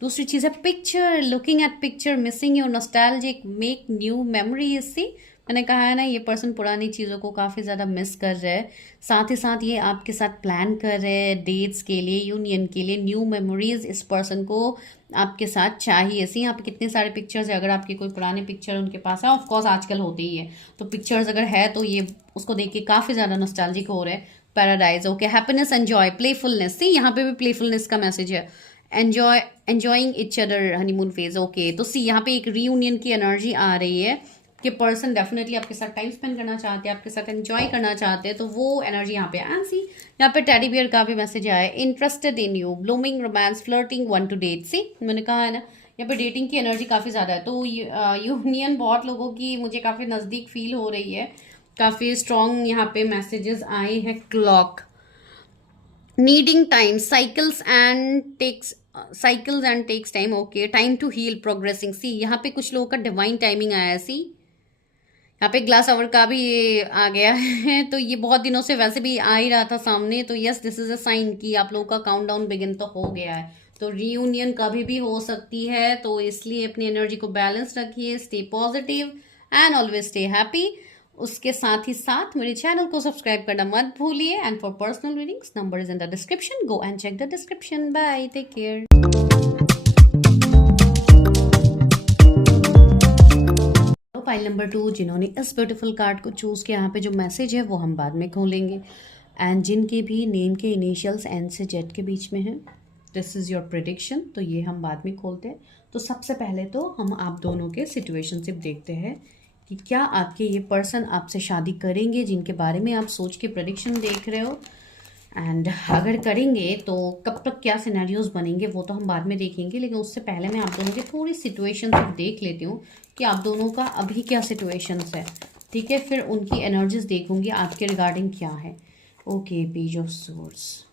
दूसरी चीज़ है picture, looking at picture, missing your nostalgic, make new memories. See मैंने कहा है ना ये पर्सन पुरानी चीज़ों को काफ़ी ज़्यादा मिस कर रहे हैं, साथ ही साथ ये आपके साथ प्लान कर रहे हैं डेट्स के लिए, यूनियन के लिए, न्यू मेमोरीज इस पर्सन को आपके साथ चाहिए। सी यहाँ पे कितने सारे पिक्चर्स है, अगर आपके कोई पुराने पिक्चर उनके पास है, ऑफकोर्स आजकल होते ही है, तो पिक्चर्स अगर है तो ये उसको देख के काफ़ी ज़्यादा नॉस्टैल्जिक हो रहे हैं। Paradise, okay, happiness, enjoy, playfulness. See यहाँ पे भी प्लेफुलनेस का मैसेज है। Enjoying each other, honeymoon phase, okay. तो सी यहाँ पे एक रीयूनियन की एनर्जी आ रही है कि पर्सन डेफिनेटली आपके साथ टाइम स्पेंड करना चाहते हैं, आपके साथ एंजॉय करना चाहते हैं, तो वो एनर्जी यहाँ पे। एंड सी यहाँ पे टेडी बियर का भी मैसेज आया है, interested in you, blooming, romance, flirting, one to date. See मैंने कहा है ना यहाँ पे डेटिंग की एनर्जी काफ़ी ज़्यादा है, तो यूनियन बहुत लोगों की मुझे काफ़ी नज़दीक फील हो रही है, काफ़ी स्ट्रॉन्ग यहाँ पे मैसेजेस आए हैं। Clock, needing time, cycles and takes time, okay, time to heal, progressing. See यहाँ पे कुछ लोगों का डिवाइन टाइमिंग आया है। सी यहाँ पे ग्लास आवर का भी ये आ गया है, तो ये बहुत दिनों से वैसे भी आ ही रहा था सामने, तो yes this is a sign कि आप लोगों का काउंटडाउन बिगिन तो हो गया है। तो रीयूनियन कभी भी हो सकती है, तो इसलिए अपनी एनर्जी को बैलेंस रखिए, stay positive and always stay happy. उसके साथ ही साथ मेरे चैनल को सब्सक्राइब करना मत भूलिए। And for personal readings, number is in the description, go and check the description. Bye, take care. File number 2, जिन्होंने इस ब्यूटीफुल कार्ड को चूज़ किया, यहाँ पे जो मैसेज है वो हम बाद में खोलेंगे। एंड जिनके भी नेम के इनिशियल्स एन से जेड के बीच में हैं, दिस इज़ योर प्रिडिक्शन। तो ये हम बाद में खोलते हैं। तो सबसे पहले तो हम आप दोनों के सिचुएशनशिप देखते हैं कि क्या आपके ये पर्सन आपसे शादी करेंगे जिनके बारे में आप सोच के प्रेडिक्शन देख रहे हो, एंड अगर करेंगे तो कब तक क्या सिनेरियोज बनेंगे वो तो हम बाद में देखेंगे। लेकिन उससे पहले मैं आप दोनों की थोड़ी सिचुएशन देख लेती हूँ कि आप दोनों का अभी क्या सिचुएशंस है, ठीक है। फिर उनकी एनर्जीज देखूंगी आपके रिगार्डिंग क्या है। Okay, page of source.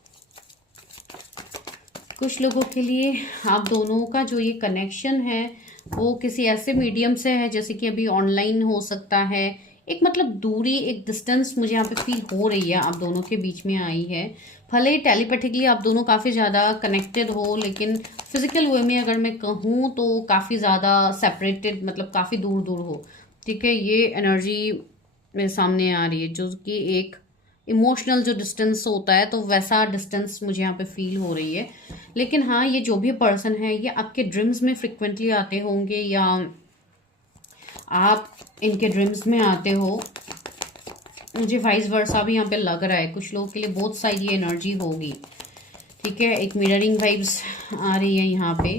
कुछ लोगों के लिए आप दोनों का जो ये कनेक्शन है वो किसी ऐसे मीडियम से है जैसे कि अभी ऑनलाइन हो सकता है, एक मतलब दूरी, एक डिस्टेंस मुझे यहाँ पे फील हो रही है आप दोनों के बीच में आई है। भले टेलीपैथिकली आप दोनों काफ़ी ज़्यादा कनेक्टेड हो, लेकिन फिजिकल वे में अगर मैं कहूँ तो काफ़ी ज़्यादा सेपरेटेड, मतलब काफ़ी दूर दूर हो, ठीक है। ये एनर्जी मेरे सामने आ रही है जो कि एक इमोशनल जो डिस्टेंस होता है, तो वैसा डिस्टेंस मुझे यहाँ पे फील हो रही है। लेकिन हाँ, ये जो भी पर्सन है ये आपके ड्रीम्स में फ्रिक्वेंटली आते होंगे या आप इनके ड्रीम्स में आते हो। मुझे वाइस वर्सा भी यहाँ पे लग रहा है। कुछ लोगों के लिए बहुत साइड ये एनर्जी होगी, ठीक है। एक मिररिंग वाइब्स आ रही है यहाँ पे।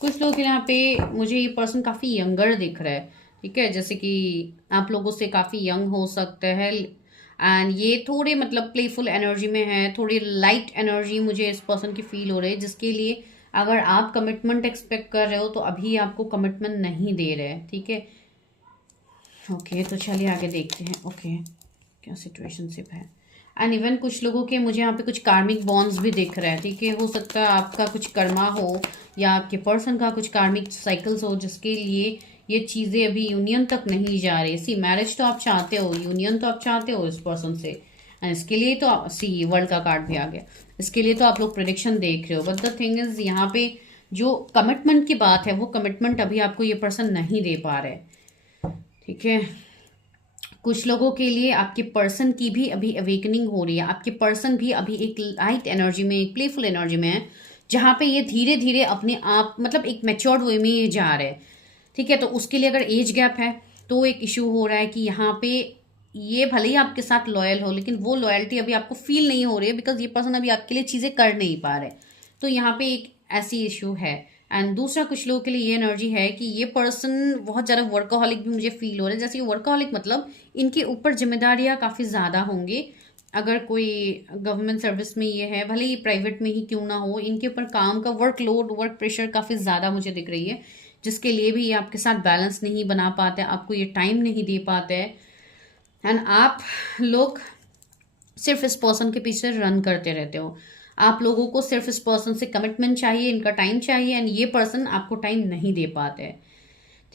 कुछ लोगों के यहाँ पे मुझे ये पर्सन काफ़ी यंगर दिख रहा है, ठीक है। जैसे कि आप लोगों से काफ़ी यंग हो सकते हैं, एंड ये थोड़े मतलब प्लेफुल एनर्जी में है, थोड़ी लाइट एनर्जी मुझे इस पर्सन की फील हो रही है, जिसके लिए अगर आप कमिटमेंट एक्सपेक्ट कर रहे हो तो अभी आपको कमिटमेंट नहीं दे रहे हैं, ठीक है। ओके, तो चलिए आगे देखते हैं। ओके, क्या सिचुएशनशिप है। एंड इवन कुछ लोगों के मुझे यहाँ पे कुछ कार्मिक बॉन्ड्स भी दिख रहे हैं, ठीक है। हो सकता है आपका कुछ कर्मा हो या आपके पर्सन का कुछ कार्मिक साइकिल्स हो जिसके लिए ये चीज़ें अभी यूनियन तक नहीं जा रही। सी, मैरिज तो आप चाहते हो, यूनियन तो आप चाहते हो इस पर्सन से, एंड इसके लिए तो सी वर्ल्ड का कार्ड भी आ गया। इसके लिए तो आप लोग प्रेडिक्शन देख रहे हो, बट द थिंग इज यहाँ पे जो कमिटमेंट की बात है वो कमिटमेंट अभी आपको ये पर्सन नहीं दे पा रहे, ठीक है। कुछ लोगों के लिए आपके पर्सन की भी अभी अवेकनिंग हो रही है। आपके पर्सन भी अभी एक लाइट एनर्जी में, एक प्लेफुल एनर्जी में है, जहाँ पे ये धीरे धीरे अपने आप मतलब एक मैच्योर्ड वे में ये जा रहे हैं, ठीक है। तो उसके लिए अगर एज गैप है तो एक इशू हो रहा है कि यहाँ पे ये भले ही आपके साथ लॉयल हो, लेकिन वो लॉयल्टी अभी आपको फील नहीं हो रही है, बिकॉज ये पर्सन अभी आपके लिए चीज़ें कर नहीं पा रहे। तो यहाँ पे एक ऐसी इशू है। एंड दूसरा, कुछ लोगों के लिए ये एनर्जी है कि ये पर्सन बहुत ज़्यादा वर्कaholic भी मुझे फील हो रहा है। जैसे कि वर्कaholic मतलब इनके ऊपर जिम्मेदारियां काफ़ी ज़्यादा होंगी। अगर कोई गवर्नमेंट सर्विस में ये है, भले ही प्राइवेट में ही क्यों ना हो, इनके ऊपर काम का वर्कलोड, वर्क प्रेशर काफ़ी ज़्यादा मुझे दिख रही है, जिसके लिए भी ये आपके साथ बैलेंस नहीं बना पाते, आपको ये टाइम नहीं दे पाते हैं। एंड आप लोग सिर्फ इस पर्सन के पीछे रन करते रहते हो। आप लोगों को सिर्फ इस पर्सन से कमिटमेंट चाहिए, इनका टाइम चाहिए, एंड ये पर्सन आपको टाइम नहीं दे पाते हैं,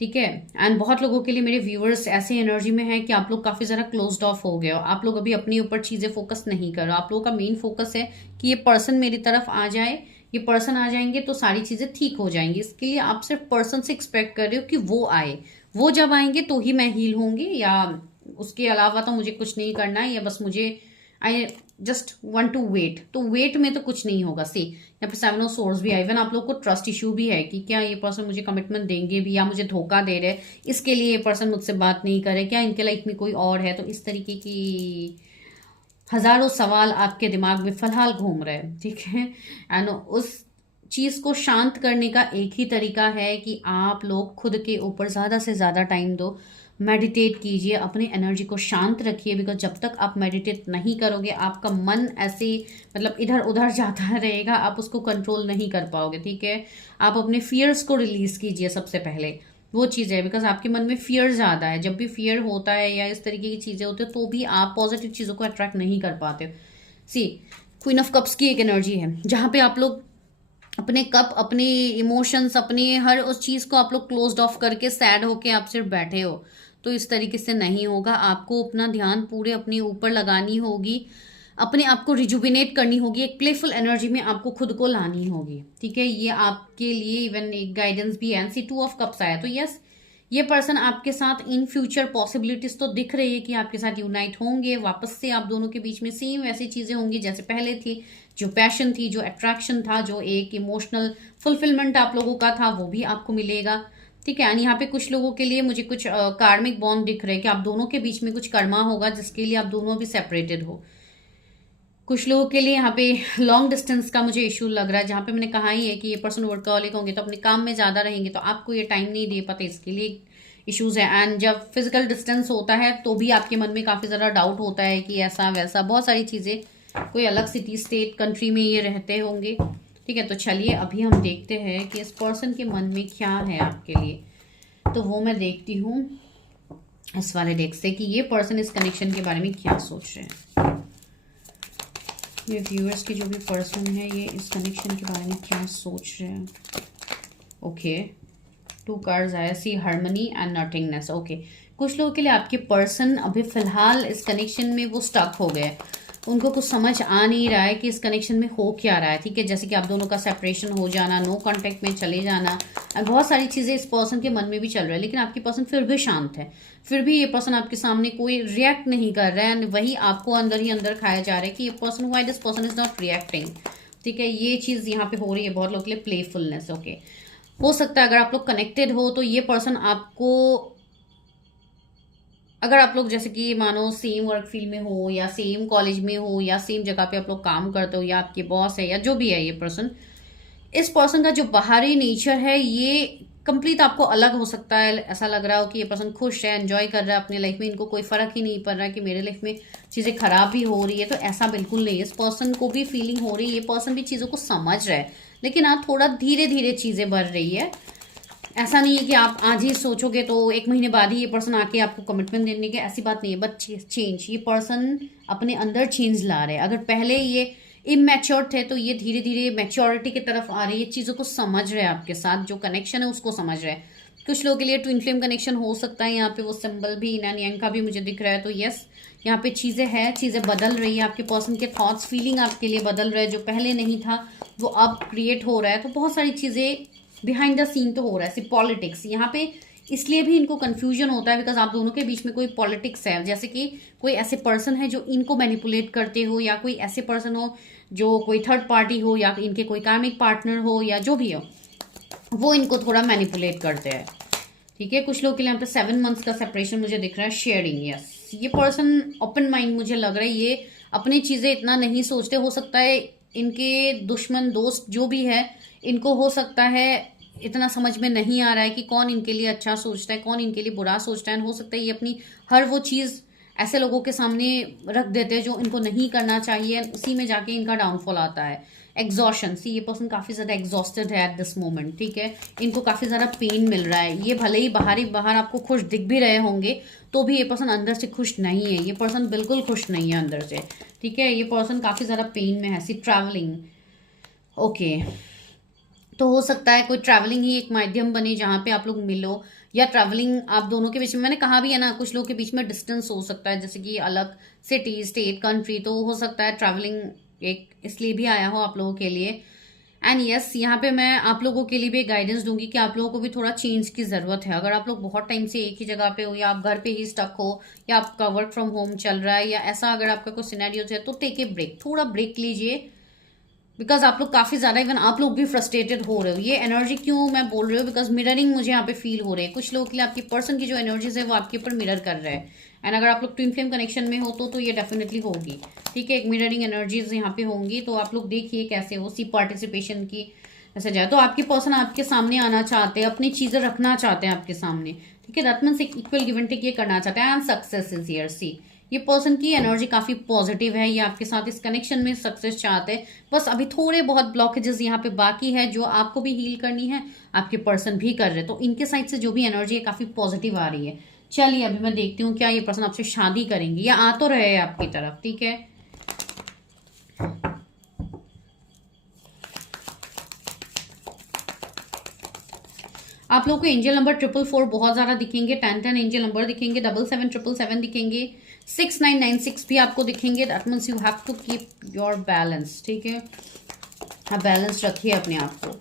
ठीक है। एंड बहुत लोगों के लिए मेरे व्यूअर्स ऐसे एनर्जी में है कि आप लोग काफ़ी ज़्यादा क्लोज्ड ऑफ हो गए हो। आप लोग अभी अपने ऊपर चीज़ें फोकस नहीं कर रहे हो। आप लोगों का मेन फोकस है कि ये पर्सन मेरी तरफ आ जाए, ये पर्सन आ जाएंगे तो सारी चीज़ें ठीक हो जाएंगी। इसके लिए आप सिर्फ पर्सन से एक्सपेक्ट कर रहे हो कि वो आए, वो जब आएंगे तो ही मैं हील होंगी, या उसके अलावा तो मुझे कुछ नहीं करना है, या बस मुझे I just want to wait. तो वेट में तो कुछ नहीं होगा। सी, यहाँ पे 7 ऑफ सोर्स भी है। इवन आप लोग को ट्रस्ट इशू भी है कि क्या ये पर्सन मुझे कमिटमेंट देंगे भी या मुझे धोखा दे रहे, इसके लिए ये पर्सन मुझसे बात नहीं करे, क्या इनके लाइफ में कोई और है। तो इस तरीके की हजारों सवाल आपके दिमाग में फिलहाल घूम रहे हैं, ठीक है। एंड उस चीज़ को शांत करने का एक ही तरीका है कि आप लोग खुद के ऊपर ज़्यादा से ज़्यादा टाइम दो, मेडिटेट कीजिए, अपनी एनर्जी को शांत रखिए। बिकॉज जब तक आप मेडिटेट नहीं करोगे आपका मन ऐसे मतलब इधर उधर जाता रहेगा, आप उसको कंट्रोल नहीं कर पाओगे, ठीक है। आप अपने फियर्स को रिलीज कीजिए, सबसे पहले वो चीज़ है। बिकॉज आपके मन में फियर ज़्यादा है। जब भी फियर होता है या इस तरीके की चीज़ें होती है तो भी आप पॉजिटिव चीज़ों को अट्रैक्ट नहीं कर पाते। सी, क्वीन ऑफ कप्स की एक एनर्जी है जहाँ पे आप लोग अपने कप, अपने इमोशंस, अपने हर उस चीज़ को आप लोग क्लोज्ड ऑफ करके सैड होके आप सिर्फ बैठे हो। तो इस तरीके से नहीं होगा। आपको अपना ध्यान पूरे अपने ऊपर लगानी होगी, अपने आप को रिजुविनेट करनी होगी, एक प्लेफुल एनर्जी में आपको खुद को लानी होगी, ठीक है। ये आपके लिए इवन एक गाइडेंस भी है। सी, 2 ऑफ कप्स आया, तो यस, ये पर्सन आपके साथ इन फ्यूचर पॉसिबिलिटीज तो दिख रही है कि आपके साथ यूनाइट होंगे वापस से। आप दोनों के बीच में सेम वैसी चीजें होंगी जैसे पहले थी। जो पैशन थी, जो अट्रैक्शन था, जो एक इमोशनल फुलफिलमेंट आप लोगों का था, वो भी आपको मिलेगा, ठीक है। यहाँ पे कुछ लोगों के लिए मुझे कुछ कार्मिक बॉन्ड दिख रहे हैं कि आप दोनों के बीच में कुछ कर्मा होगा जिसके लिए आप दोनों भी सेपरेटेड हो। कुछ लोगों के लिए यहाँ पे लॉन्ग डिस्टेंस का मुझे इशू लग रहा है, जहाँ पे मैंने कहा ही है कि ये पर्सन वर्कaholic होंगे तो अपने काम में ज़्यादा रहेंगे, तो आपको ये टाइम नहीं दे पाते, इसके लिए इश्यूज है। एंड जब फिजिकल डिस्टेंस होता है तो भी आपके मन में काफ़ी ज़्यादा डाउट होता है कि ऐसा वैसा बहुत सारी चीज़ें, कोई अलग सिटी स्टेट कंट्री में ये रहते होंगे। ठीक है, तो चलिए अभी हम देखते हैं कि इस पर्सन के मन में क्या है आपके लिए। तो वो मैं देखती हूँ इस वाले डेक से कि ये पर्सन इस कनेक्शन के बारे में क्या सोच रहे हैं। ये व्यूअर्स के जो भी पर्सन है ये इस कनेक्शन के बारे में क्या सोच रहे हैं। ओके, 2 कार्ड्स आया, सी हार्मनी एंड नथिंगनेस। ओके, कुछ लोगों के लिए आपके पर्सन अभी फिलहाल इस कनेक्शन में वो स्टक हो गए, उनको कुछ समझ आ नहीं रहा है कि इस कनेक्शन में हो क्या रहा है। ठीक है, जैसे कि आप दोनों का सेपरेशन हो जाना, नो कांटेक्ट में चले जाना, बहुत सारी चीज़ें इस पर्सन के मन में भी चल रहा है, लेकिन आपकी पर्सन फिर भी शांत है, फिर भी ये पर्सन आपके सामने कोई रिएक्ट नहीं कर रहा है। एंड वही आपको अंदर ही अंदर खाया जा रहा है कि ये person, why this person is not reacting. ठीक है, ये चीज़ यहाँ पे हो रही है बहुत लोग के लिए, प्लेफुलनेस। ओके, हो सकता है अगर आप लोग कनेक्टेड हो तो ये पर्सन आपको, अगर आप लोग जैसे कि मानो सेम वर्क फील्ड में हो या सेम कॉलेज में हो या सेम जगह पे आप लोग काम करते हो या आपके बॉस है या जो भी है ये पर्सन, इस पर्सन का जो बाहरी नेचर है ये कंप्लीट आपको अलग हो सकता है। ऐसा लग रहा हो कि ये पर्सन खुश है, एंजॉय कर रहा है अपने लाइफ में, इनको कोई फर्क ही नहीं पड़ रहा है कि मेरे लाइफ में चीज़ें खराब भी हो रही है, तो ऐसा बिल्कुल नहीं है। इस पर्सन को भी फीलिंग हो रही है, ये पर्सन भी चीज़ों को समझ रहा है, लेकिन हाँ थोड़ा धीरे धीरे चीज़ें बढ़ रही है। ऐसा नहीं है कि आप आज ही सोचोगे तो 1 महीने बाद ही ये पर्सन आके आपको कमिटमेंट देने के, ऐसी बात नहीं है। बट चेंज, ये पर्सन अपने अंदर चेंज ला रहे हैं। अगर पहले ये इमेच्योर थे तो ये धीरे धीरे मैच्योरिटी की तरफ आ रही है, चीज़ों को समझ रहे हैं, आपके साथ जो कनेक्शन है उसको समझ रहे हैं। कुछ लोगों के लिए ट्विन फ्लेम कनेक्शन हो सकता है, यहाँ पे वो सिंबल भी इन एंड यांग का भी मुझे दिख रहा है। तो यस, यहाँ पे चीज़ें हैं, चीज़ें बदल रही है, आपके पर्सन के थॉट्स फीलिंग आपके लिए बदल रहे हैं, जो पहले नहीं था वो अब क्रिएट हो रहा है। तो बहुत सारी चीज़ें बिहाइंड द सीन तो हो रहा है। सिर्फ पॉलिटिक्स यहाँ पे इसलिए भी इनको कंफ्यूजन होता है बिकॉज आप दोनों के बीच में कोई पॉलिटिक्स है, जैसे कि कोई ऐसे पर्सन है जो इनको मैनिपुलेट करते हो, या कोई ऐसे पर्सन हो जो कोई थर्ड पार्टी हो, या इनके कोई कार्मिक पार्टनर हो, या जो भी हो वो इनको थोड़ा मैनिपुलेट करते हैं। ठीक है, कुछ लोग के लिए यहाँ पे 7 मंथ्स का सेपरेशन मुझे दिख रहा है। शेयरिंग, यस, ये पर्सन ओपन माइंड मुझे लग रहा है, ये अपनी चीजें इतना नहीं सोचते। हो सकता है इनके दुश्मन दोस्त जो भी है, इनको हो सकता है इतना समझ में नहीं आ रहा है कि कौन इनके लिए अच्छा सोचता है, कौन इनके लिए बुरा सोचता है। हो सकता है ये अपनी हर वो चीज़ ऐसे लोगों के सामने रख देते हैं जो इनको नहीं करना चाहिए, उसी में जाके इनका डाउनफॉल आता है। एग्जॉशन, सी ये पर्सन काफ़ी ज़्यादा एग्जॉस्टेड है एट दिस मोमेंट। ठीक है, इनको काफ़ी ज़्यादा पेन मिल रहा है। ये भले ही बाहर आपको खुश दिख भी रहे होंगे तो भी ये पर्सन अंदर से खुश नहीं है, ये पर्सन बिल्कुल खुश नहीं है अंदर से। ठीक है, ये पर्सन काफ़ी ज़्यादा पेन में है। सी ट्रैवलिंग, ओके, तो हो सकता है कोई ट्रैवलिंग ही एक माध्यम बने जहाँ पे आप लोग मिलो, या ट्रैवलिंग आप दोनों के बीच में, मैंने कहा भी है ना, कुछ लोगों के बीच में डिस्टेंस हो सकता है, जैसे कि अलग सिटी स्टेट कंट्री, तो हो सकता है ट्रैवलिंग एक इसलिए भी आया हो आप लोगों के लिए। एंड यस, यहाँ पे मैं आप लोगों के लिए भी गाइडेंस दूंगी कि आप लोगों को भी थोड़ा चेंज की जरूरत है। अगर आप लोग बहुत टाइम से एक ही जगह पे हो, या आप घर पे ही स्टक हो, या आपका वर्क फ्रॉम होम चल रहा है, या ऐसा अगर आपका कोई सिनेरियोज है, तो टेक ए ब्रेक, थोड़ा ब्रेक लीजिए। बिकॉज आप लोग काफी ज्यादा, इवन आप लोग भी फ्रस्ट्रेटेड हो रहे हो। ये एनर्जी क्यों मैं बोल रही हूँ, बिकॉज मिररिंग मुझे यहाँ पे फील हो रहे हैं। कुछ लोगों के लिए आपकी पर्सन की जो एनर्जीज है वो आपके ऊपर मिरर कर रहे हैं। एंड अगर आप लोग ट्विन फ्लेम कनेक्शन में हो तो ये डेफिनेटली होगी। ठीक है, एक मिररिंग एनर्जीज यहाँ पे होंगी, तो आप लोग देखिए कैसे हो सी पार्टिसिपेशन की ऐसे जाए। तो आपकी पर्सन आपके सामने आना चाहते हैं, अपनी चीजें रखना चाहते हैं आपके सामने। ठीक है, दैट मींस एक इक्वल गिव एंड टेक ये करना चाहते हैं, एंड सक्सेस इज हियर। सी ये पर्सन की एनर्जी काफी पॉजिटिव है, ये आपके साथ इस कनेक्शन में सक्सेस चाहते हैं। बस अभी थोड़े बहुत ब्लॉकेजेस यहाँ पे बाकी है जो आपको भी हील करनी है, आपके पर्सन भी कर रहे हैं। तो इनके साइड से जो भी एनर्जी है काफी पॉजिटिव आ रही है। चलिए अभी मैं देखती हूँ क्या ये पर्सन आपसे शादी करेंगे या आ तो रहे हैं आपकी तरफ। ठीक है, आप लोग को एंजल नंबर 444 बहुत ज्यादा दिखेंगे, 1010 एंजल नंबर दिखेंगे, 77777 दिखेंगे, 6996 भी आपको दिखेंगे। That means you have to keep your balance. ठीक है, आप बैलेंस रखिए अपने आप को।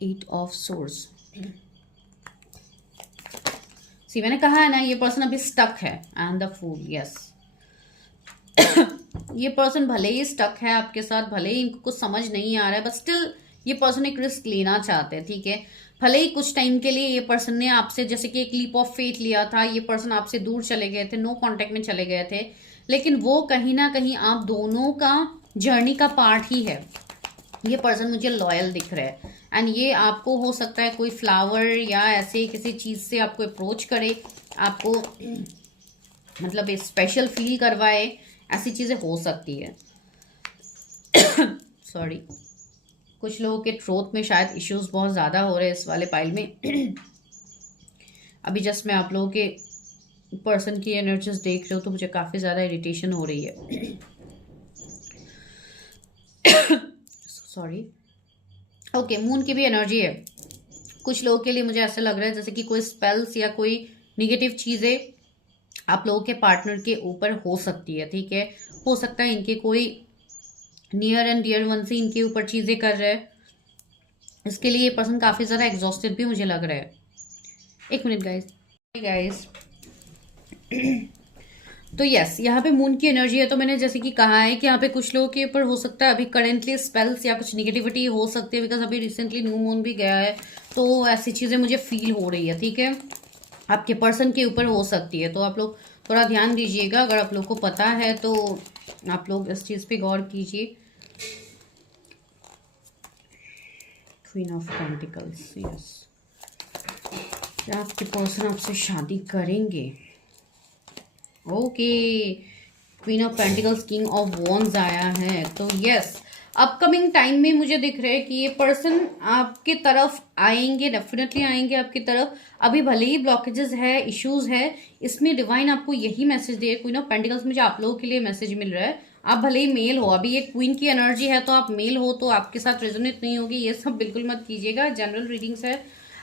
8 ऑफ सोर्स, सी मैंने कहा है ना ये पर्सन अभी स्टक है, एंड द फूल, यस ये पर्सन भले ही स्टक है आपके साथ, भले ही इनको कुछ समझ नहीं आ रहा है, बट स्टिल ये पर्सन एक रिस्क लेना चाहते हैं, ठीक है। भले ही कुछ टाइम के लिए ये पर्सन ने आपसे जैसे कि एक लीप ऑफ फेथ लिया था, ये पर्सन आपसे दूर चले गए थे, नो कांटेक्ट में चले गए थे, लेकिन वो कहीं ना कहीं आप दोनों का जर्नी का पार्ट ही है। ये पर्सन मुझे लॉयल दिख रहा है एंड ये आपको हो सकता है कोई फ्लावर या ऐसे किसी चीज से आपको अप्रोच करे, आपको मतलब स्पेशल फील करवाए, ऐसी चीजें हो सकती है। सॉरी, कुछ लोगों के थ्रोट में शायद इश्यूज बहुत ज़्यादा हो रहे हैं इस वाले पाइल में। अभी जस्ट मैं आप लोगों के पर्सन की एनर्जीज देख रही हूँ तो मुझे काफ़ी ज़्यादा इरिटेशन हो रही है। सॉरी। ओके, मून की भी एनर्जी है। कुछ लोगों के लिए मुझे ऐसा लग रहा है जैसे कि कोई स्पेल्स या कोई निगेटिव चीज़ें आप लोगों के पार्टनर के ऊपर हो सकती है, ठीक है। हो सकता है इनके कोई नियर एंड डियर वन से इनके ऊपर चीजें कर रहे हैं, इसके लिए ये पर्सन काफी ज्यादा एग्जॉस्टेड भी मुझे लग रहा है। एक मिनट गाइस। तो यस, यहाँ पे मून की एनर्जी है, तो मैंने जैसे कि कहा है कि यहाँ पे कुछ लोगों के ऊपर हो सकता है अभी करेंटली स्पेल्स या कुछ निगेटिविटी हो सकती है, बिकॉज अभी रिसेंटली न्यू मून भी गया है, तो ऐसी चीजें मुझे फील हो रही है, ठीक है। आपके पर्सन के ऊपर हो सकती है, तो आप लोग थोड़ा ध्यान दीजिएगा। अगर आप लोग को पता है तो आप लोग इस चीज पे गौर कीजिए। क्वीन ऑफ पेंटिकल्स, यस, क्या आपके पर्सन आपसे शादी करेंगे? Okay, queen of pentacles, king of wands आया है, तो यस, अपकमिंग टाइम में मुझे दिख रहा है कि ये पर्सन आपके तरफ आएंगे, डेफिनेटली आएंगे आपकी तरफ। अभी भले ही ब्लॉकेजेस है, इश्यूज है, इसमें डिवाइन आपको यही message they. Queen of pentacles मुझे आप लोगों के लिए मैसेज मिल रहा है। आप भले ही मेल हो, अभी ये क्वीन की एनर्जी है तो आप मेल हो तो आपके साथ रेजोनेट नहीं होगी, ये सब बिल्कुल मत कीजिएगा। जनरल रीडिंग्स है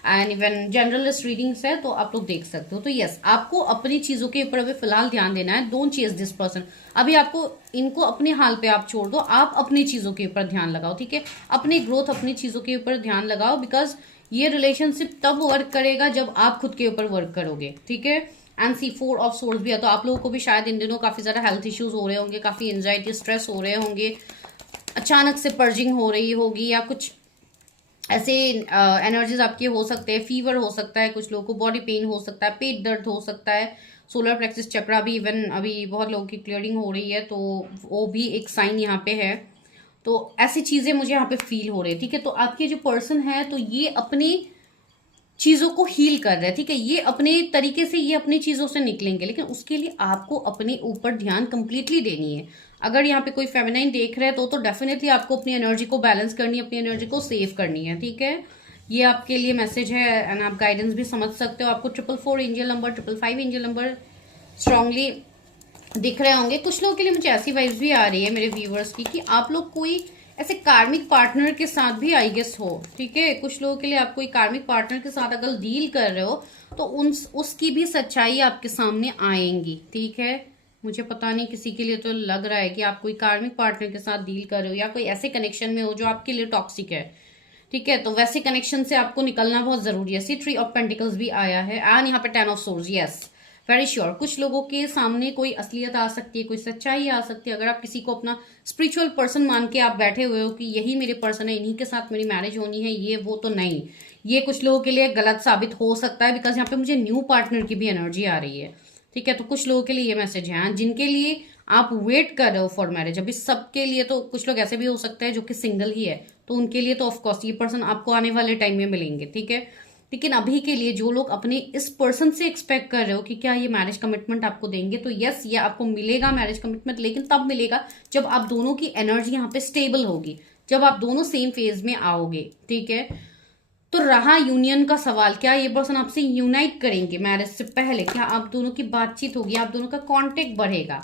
एंड इवन जनरलिस्ट रीडिंग्स है, तो आप लोग देख सकते हो। तो यस, आपको अपनी चीजों के ऊपर अभी फिलहाल ध्यान देना है। Don't chase this person. अभी आपको इनको अपने हाल पे आप छोड़ दो, आप अपनी चीजों के ऊपर ध्यान लगाओ, ठीक है। अपनी ग्रोथ, अपनी चीजों के ऊपर ध्यान लगाओ, बिकॉज ये रिलेशनशिप तब वर्क करेगा जब आप खुद के ऊपर वर्क करोगे, ठीक है। एंड सी 4 ऑफ सोर्ड्स भी है, तो आप लोगों को भी शायद इन दिनों काफी ज्यादा हेल्थ इश्यूज हो रहे होंगे, काफी एंजाइटी, स्ट्रेस हो रहे होंगे, अचानक से पर्जिंग हो रही होगी, या कुछ ऐसे एनर्जीज आपके हो सकते हैं। फीवर हो सकता है, कुछ लोगों को बॉडी पेन हो सकता है, पेट दर्द हो सकता है, सोलर प्लेक्सिस चक्रा भी इवन अभी बहुत लोगों की क्लियरिंग हो रही है, तो वो भी एक साइन यहाँ पे है। तो ऐसी चीजें मुझे यहाँ पे फील हो रही है, ठीक है। तो आपके जो पर्सन है तो ये अपनी चीजों को हील कर रहे हैं, ठीक है। ये अपने तरीके से ये अपनी चीजों से निकलेंगे, लेकिन उसके लिए आपको अपने ऊपर ध्यान कंप्लीटली देनी है। अगर यहाँ पे कोई फेमिनाइन देख रहा है तो डेफिनेटली आपको अपनी एनर्जी को बैलेंस करनी है, अपनी एनर्जी को सेव करनी है, ठीक है। ये आपके लिए मैसेज है एंड आप गाइडेंस भी समझ सकते हो। आपको 444 angel number, 555 angel number strongly दिख रहे होंगे। कुछ लोगों के लिए मुझे ऐसी वाइब्स भी आ रही है मेरे व्यूवर्स की कि आप लोग कोई ऐसे कार्मिक पार्टनर के साथ भी आई गेस हो, ठीक है। कुछ लोगों के लिए आप कोई कार्मिक पार्टनर के साथ अगर डील कर रहे हो तो उसकी भी सच्चाई आपके सामने आएंगी, ठीक है। मुझे पता नहीं, किसी के लिए तो लग रहा है कि आप कोई कार्मिक पार्टनर के साथ डील कर रहे हो या कोई ऐसे कनेक्शन में हो जो आपके लिए टॉक्सिक है, ठीक है। तो वैसे कनेक्शन से आपको निकलना बहुत जरूरी है। सी 3 ऑफ पेंटिकल्स भी आया है एंड यहाँ पे 10 of swords, yes, very sure. कुछ लोगों के सामने कोई असलियत आ सकती है, कोई सच्चाई आ सकती है। अगर आप किसी को अपना स्पिरिचुअल पर्सन मान के आप बैठे हुए हो कि यही मेरे पर्सन है, इन्हीं के साथ मेरी मैरिज होनी है, ये वो, तो नहीं, ये कुछ लोगों के लिए गलत साबित हो सकता है, बिकॉज यहाँ पे मुझे न्यू पार्टनर की भी एनर्जी आ रही है, ठीक है। तो कुछ लोगों के लिए ये मैसेज है जिनके लिए आप वेट कर रहे हो फॉर मैरिज। अभी सबके लिए तो कुछ लोग ऐसे भी हो सकते हैं जो कि सिंगल ही है, तो उनके लिए तो ऑफकोर्स ये पर्सन आपको आने वाले टाइम में मिलेंगे, ठीक है। लेकिन अभी के लिए जो लोग अपने इस पर्सन से एक्सपेक्ट कर रहे हो कि क्या ये मैरिज कमिटमेंट आपको देंगे, तो यस, ये आपको मिलेगा मैरिज कमिटमेंट, लेकिन तब मिलेगा जब आप दोनों की एनर्जी यहाँ पे स्टेबल होगी, जब आप दोनों सेम फेज में आओगे, ठीक है। तो रहा यूनियन का सवाल, क्या ये पर्सन आपसे यूनाइट करेंगे मैरिज से पहले, क्या आप दोनों की बातचीत होगी, आप दोनों का कॉन्टेक्ट बढ़ेगा,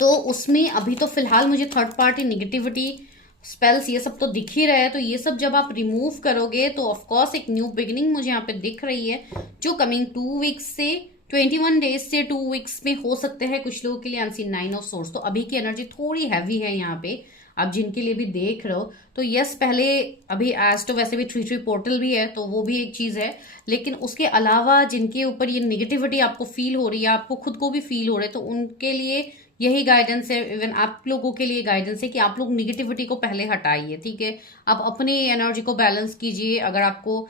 तो उसमें अभी तो फिलहाल मुझे थर्ड पार्टी निगेटिविटी, स्पेल्स, ये सब तो दिख ही रहा है। तो ये सब जब आप रिमूव करोगे तो ऑफकोर्स एक न्यू बिगिनिंग मुझे यहाँ पे दिख रही है, जो कमिंग 2 वीक्स से 21 डेज से 2 वीक्स में हो सकते हैं कुछ लोगों के लिए। अनसीन 9 ऑफ सोर्स, तो अभी की एनर्जी थोड़ी हैवी है यहाँ पे, आप जिनके लिए भी देख रहे हो। तो यस, पहले अभी एस्ट्रो वैसे भी 3 पोर्टल भी है, तो वो भी एक चीज है, लेकिन उसके अलावा जिनके ऊपर ये निगेटिविटी आपको फील हो रही है, आपको खुद को भी फील हो रहा है, तो उनके लिए यही गाइडेंस है, इवन आप लोगों के लिए गाइडेंस है कि आप लोग निगेटिविटी को पहले हटाइए, ठीक है। आप अपनी एनर्जी को बैलेंस कीजिए। अगर आपको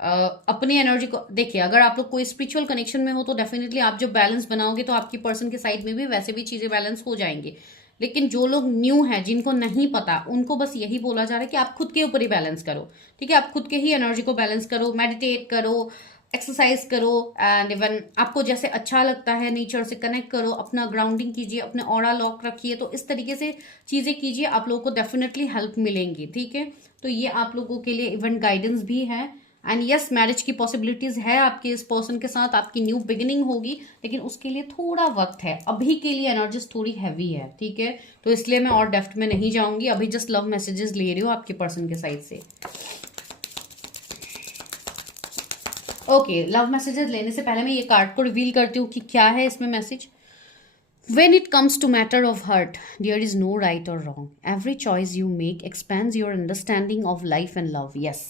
अपनी एनर्जी को देखिए, अगर आप लोग कोई स्पिरिचुअल कनेक्शन में हो तो डेफिनेटली आप जो बैलेंस बनाओगे तो आपकी पर्सन के साइड में भी वैसे भी चीजें बैलेंस हो जाएंगी। लेकिन जो लोग न्यू हैं, जिनको नहीं पता, उनको बस यही बोला जा रहा है कि आप खुद के ऊपर ही बैलेंस करो, ठीक है। आप खुद के ही एनर्जी को बैलेंस करो, मेडिटेट करो, एक्सरसाइज करो, एंड इवन आपको जैसे अच्छा लगता है नेचर से कनेक्ट करो, अपना ग्राउंडिंग कीजिए, अपने ऑरा लॉक रखिए। तो इस तरीके से चीजें कीजिए, आप लोगों को डेफिनेटली हेल्प मिलेंगी, ठीक है। तो ये आप लोगों के लिए इवन गाइडेंस भी है। एंड यस, मैरिज की पॉसिबिलिटीज है आपके इस पर्सन के साथ, आपकी न्यू बिगिनिंग होगी, लेकिन उसके लिए थोड़ा वक्त है। अभी के लिए एनर्जीज थोड़ी हैवी है, ठीक है। तो इसलिए मैं और डेप्थ में नहीं जाऊंगी, अभी जस्ट लव मैसेजेस ले रही हूँ आपके पर्सन के साइड से। ओके, लव मैसेजेस लेने से पहले मैं ये कार्ड को रिवील करती हूँ कि क्या है इसमें message. When it comes to matter of heart, there is no right or wrong. Every choice you make expands your understanding of life and love. Yes.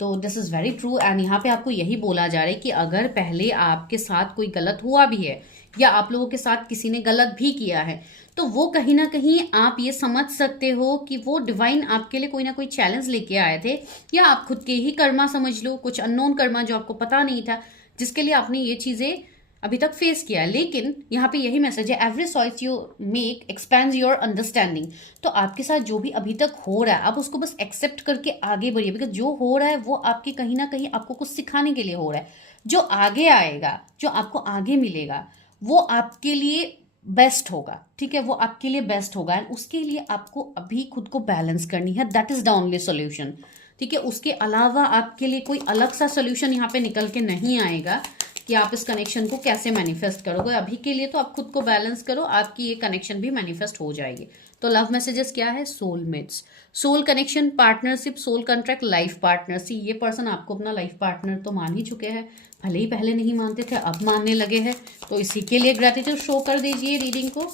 तो this is very true. And यहाँ पे आपको यही बोला जा रहा है कि अगर पहले आपके साथ कोई गलत हुआ भी है या आप लोगों के साथ किसी ने गलत भी किया है, तो वो कहीं ना कहीं आप ये समझ सकते हो कि वो डिवाइन आपके लिए कोई ना कोई चैलेंज लेके आए थे, या आप खुद के ही कर्मा समझ लो, कुछ अननोन कर्मा जो आपको पता नहीं था, जिसके लिए आपने ये चीज़ें अभी तक फेस किया है। लेकिन यहाँ पे यही मैसेज है, every choice you make expands your understanding. तो आपके साथ जो भी अभी तक हो रहा है, आप उसको बस एक्सेप्ट करके आगे बढ़िए, बिकॉज जो हो रहा है वो आपके कहीं ना कहीं आपको कुछ सिखाने के लिए हो रहा है। जो आगे आएगा, जो आपको आगे मिलेगा, वो आपके लिए बेस्ट होगा, ठीक है। वो आपके लिए बेस्ट होगा, एंड उसके लिए आपको अभी खुद को बैलेंस करनी है। That is the only solution, ठीक है। उसके अलावा आपके लिए कोई अलग सा सोल्यूशन यहाँ पे निकल के नहीं आएगा कि आप इस कनेक्शन को कैसे मैनिफेस्ट करोगे। अभी के लिए तो आप खुद को बैलेंस करो, आपकी ये कनेक्शन भी मैनिफेस्ट हो जाएगी। तो लव मैसेजेस क्या है? Soulmates, soul connection, partnership, soul contract, life partnership. ये पर्सन आपको अपना लाइफ पार्टनर तो मान ही चुके हैं, भले ही पहले नहीं मानते थे, अब मानने लगे हैं। तो इसी के लिए ग्रेटिट्यूड शो कर दीजिए रीडिंग को।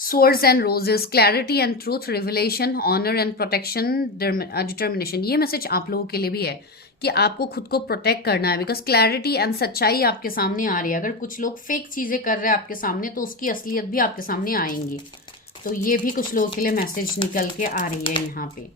Swords and roses, clarity and truth, revelation, honor and protection, determination। ये मैसेज आप लोगों के लिए भी है कि आपको खुद को प्रोटेक्ट करना है, बिकॉज क्लैरिटी एंड सच्चाई आपके सामने आ रही है। अगर कुछ लोग फेक चीजें कर रहे हैं आपके सामने, तो उसकी असलियत भी आपके सामने आएंगी। तो ये भी कुछ लोगों के लिए मैसेज निकल के आ रही है यहाँ पे।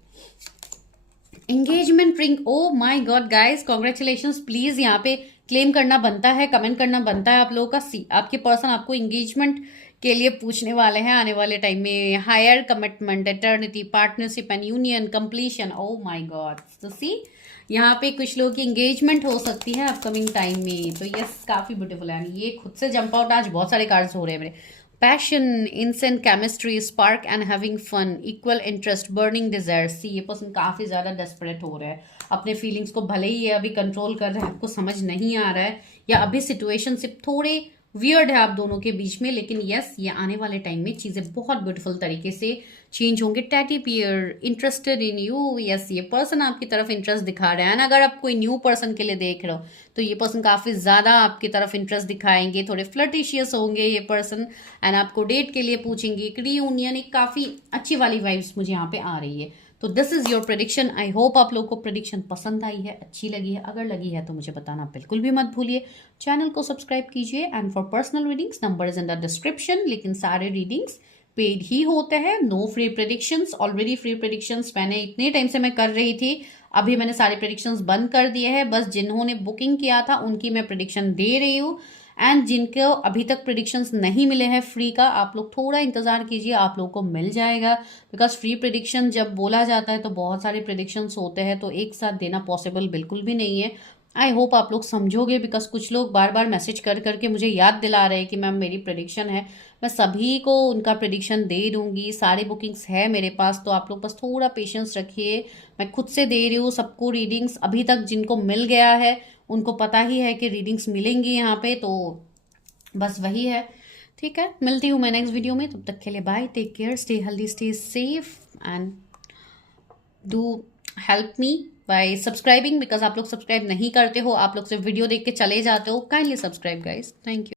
Engagement ring, O my God guys, congratulations. Please यहाँ पे क्लेम करना बनता है, कमेंट करना बनता है आप लोगों का। आपके पर्सन आपको एंगेजमेंट के लिए पूछने वाले हैं आने वाले टाइम में। Higher commitment, eternity, partnership and union, completion. Oh my god, तो सी यहाँ पे कुछ लोगों की एंगेजमेंट हो सकती है अपकमिंग टाइम में। तो यस, काफी ब्यूटीफुल है। ये खुद से जंप आउट, आज बहुत सारे कार्ड्स हो रहे हैं मेरे। Passion, instant chemistry, spark and having fun, equal interest, burning desire. See ये पर्सन काफी ज्यादा डेस्परेट हो रहा है अपने फीलिंग्स को, भले ही ये अभी कंट्रोल कर रहा है, आपको समझ नहीं आ रहा है, या अभी सिचुएशन सिर्फ थोड़े वियर्ड है आप दोनों के बीच में। लेकिन यस, ये आने वाले टाइम में चीजें बहुत ब्यूटीफुल तरीके से चेंज होंगे। टैटी पियर, इंटरेस्टेड इन यू। यस, ये पर्सन आपकी तरफ इंटरेस्ट दिखा रहे हैं। अगर आप कोई न्यू पर्सन के लिए देख रहे हो तो ये पर्सन काफी ज्यादा आपकी तरफ इंटरेस्ट दिखाएंगे, थोड़े फ्लर्टिशियस होंगे ये पर्सन, एंड आपको डेट के लिए पूछेंगे। एक रीयूनियन, एक काफी अच्छी वाली वाइब्स मुझे यहाँ पे आ रही है। तो this is your prediction. I hope आप लोग को प्रेडिक्शन पसंद आई है, अच्छी लगी है। अगर लगी है तो मुझे बताना बिल्कुल भी मत भूलिए। चैनल को सब्सक्राइब कीजिए, and for personal readings number is in the description. लेकिन सारे रीडिंग्स पेड ही होते हैं, no free predictions. Already free predictions मैंने इतने टाइम से मैं कर रही थी, अभी मैंने सारे प्रेडिक्शंस बंद कर दिए हैं। बस जिन्होंने बुकिंग किया था उनकी मैं प्रेडिक्शन दे रही हूँ, एंड जिनको अभी तक प्रेडिक्शंस नहीं मिले हैं फ्री का, आप लोग थोड़ा इंतजार कीजिए, आप लोग को मिल जाएगा। बिकॉज फ्री प्रेडिक्शन जब बोला जाता है तो बहुत सारे प्रेडिक्शंस होते हैं, तो एक साथ देना पॉसिबल बिल्कुल भी नहीं है। आई होप आप लोग समझोगे, बिकॉज कुछ लोग बार बार मैसेज कर करके मुझे याद दिला रहे हैं कि मैम मेरी प्रेडिक्शन है। मैं सभी को उनका प्रेडिक्शन दे दूंगी, सारी बुकिंग्स है मेरे पास, तो आप लोग बस थोड़ा पेशेंस रखिए। मैं खुद से दे रही हूँ सबको रीडिंग्स, अभी तक जिनको मिल गया है उनको पता ही है कि रीडिंग्स मिलेंगी यहाँ पे, तो बस वही है। ठीक है, मिलती हूँ मैं नेक्स्ट वीडियो में, तब तक के लिए bye, take care, stay healthy, stay safe, and do help me by subscribing, because आप लोग सब्सक्राइब नहीं करते हो, आप लोग सिर्फ वीडियो देख के चले जाते हो। Kindly subscribe guys, thank you.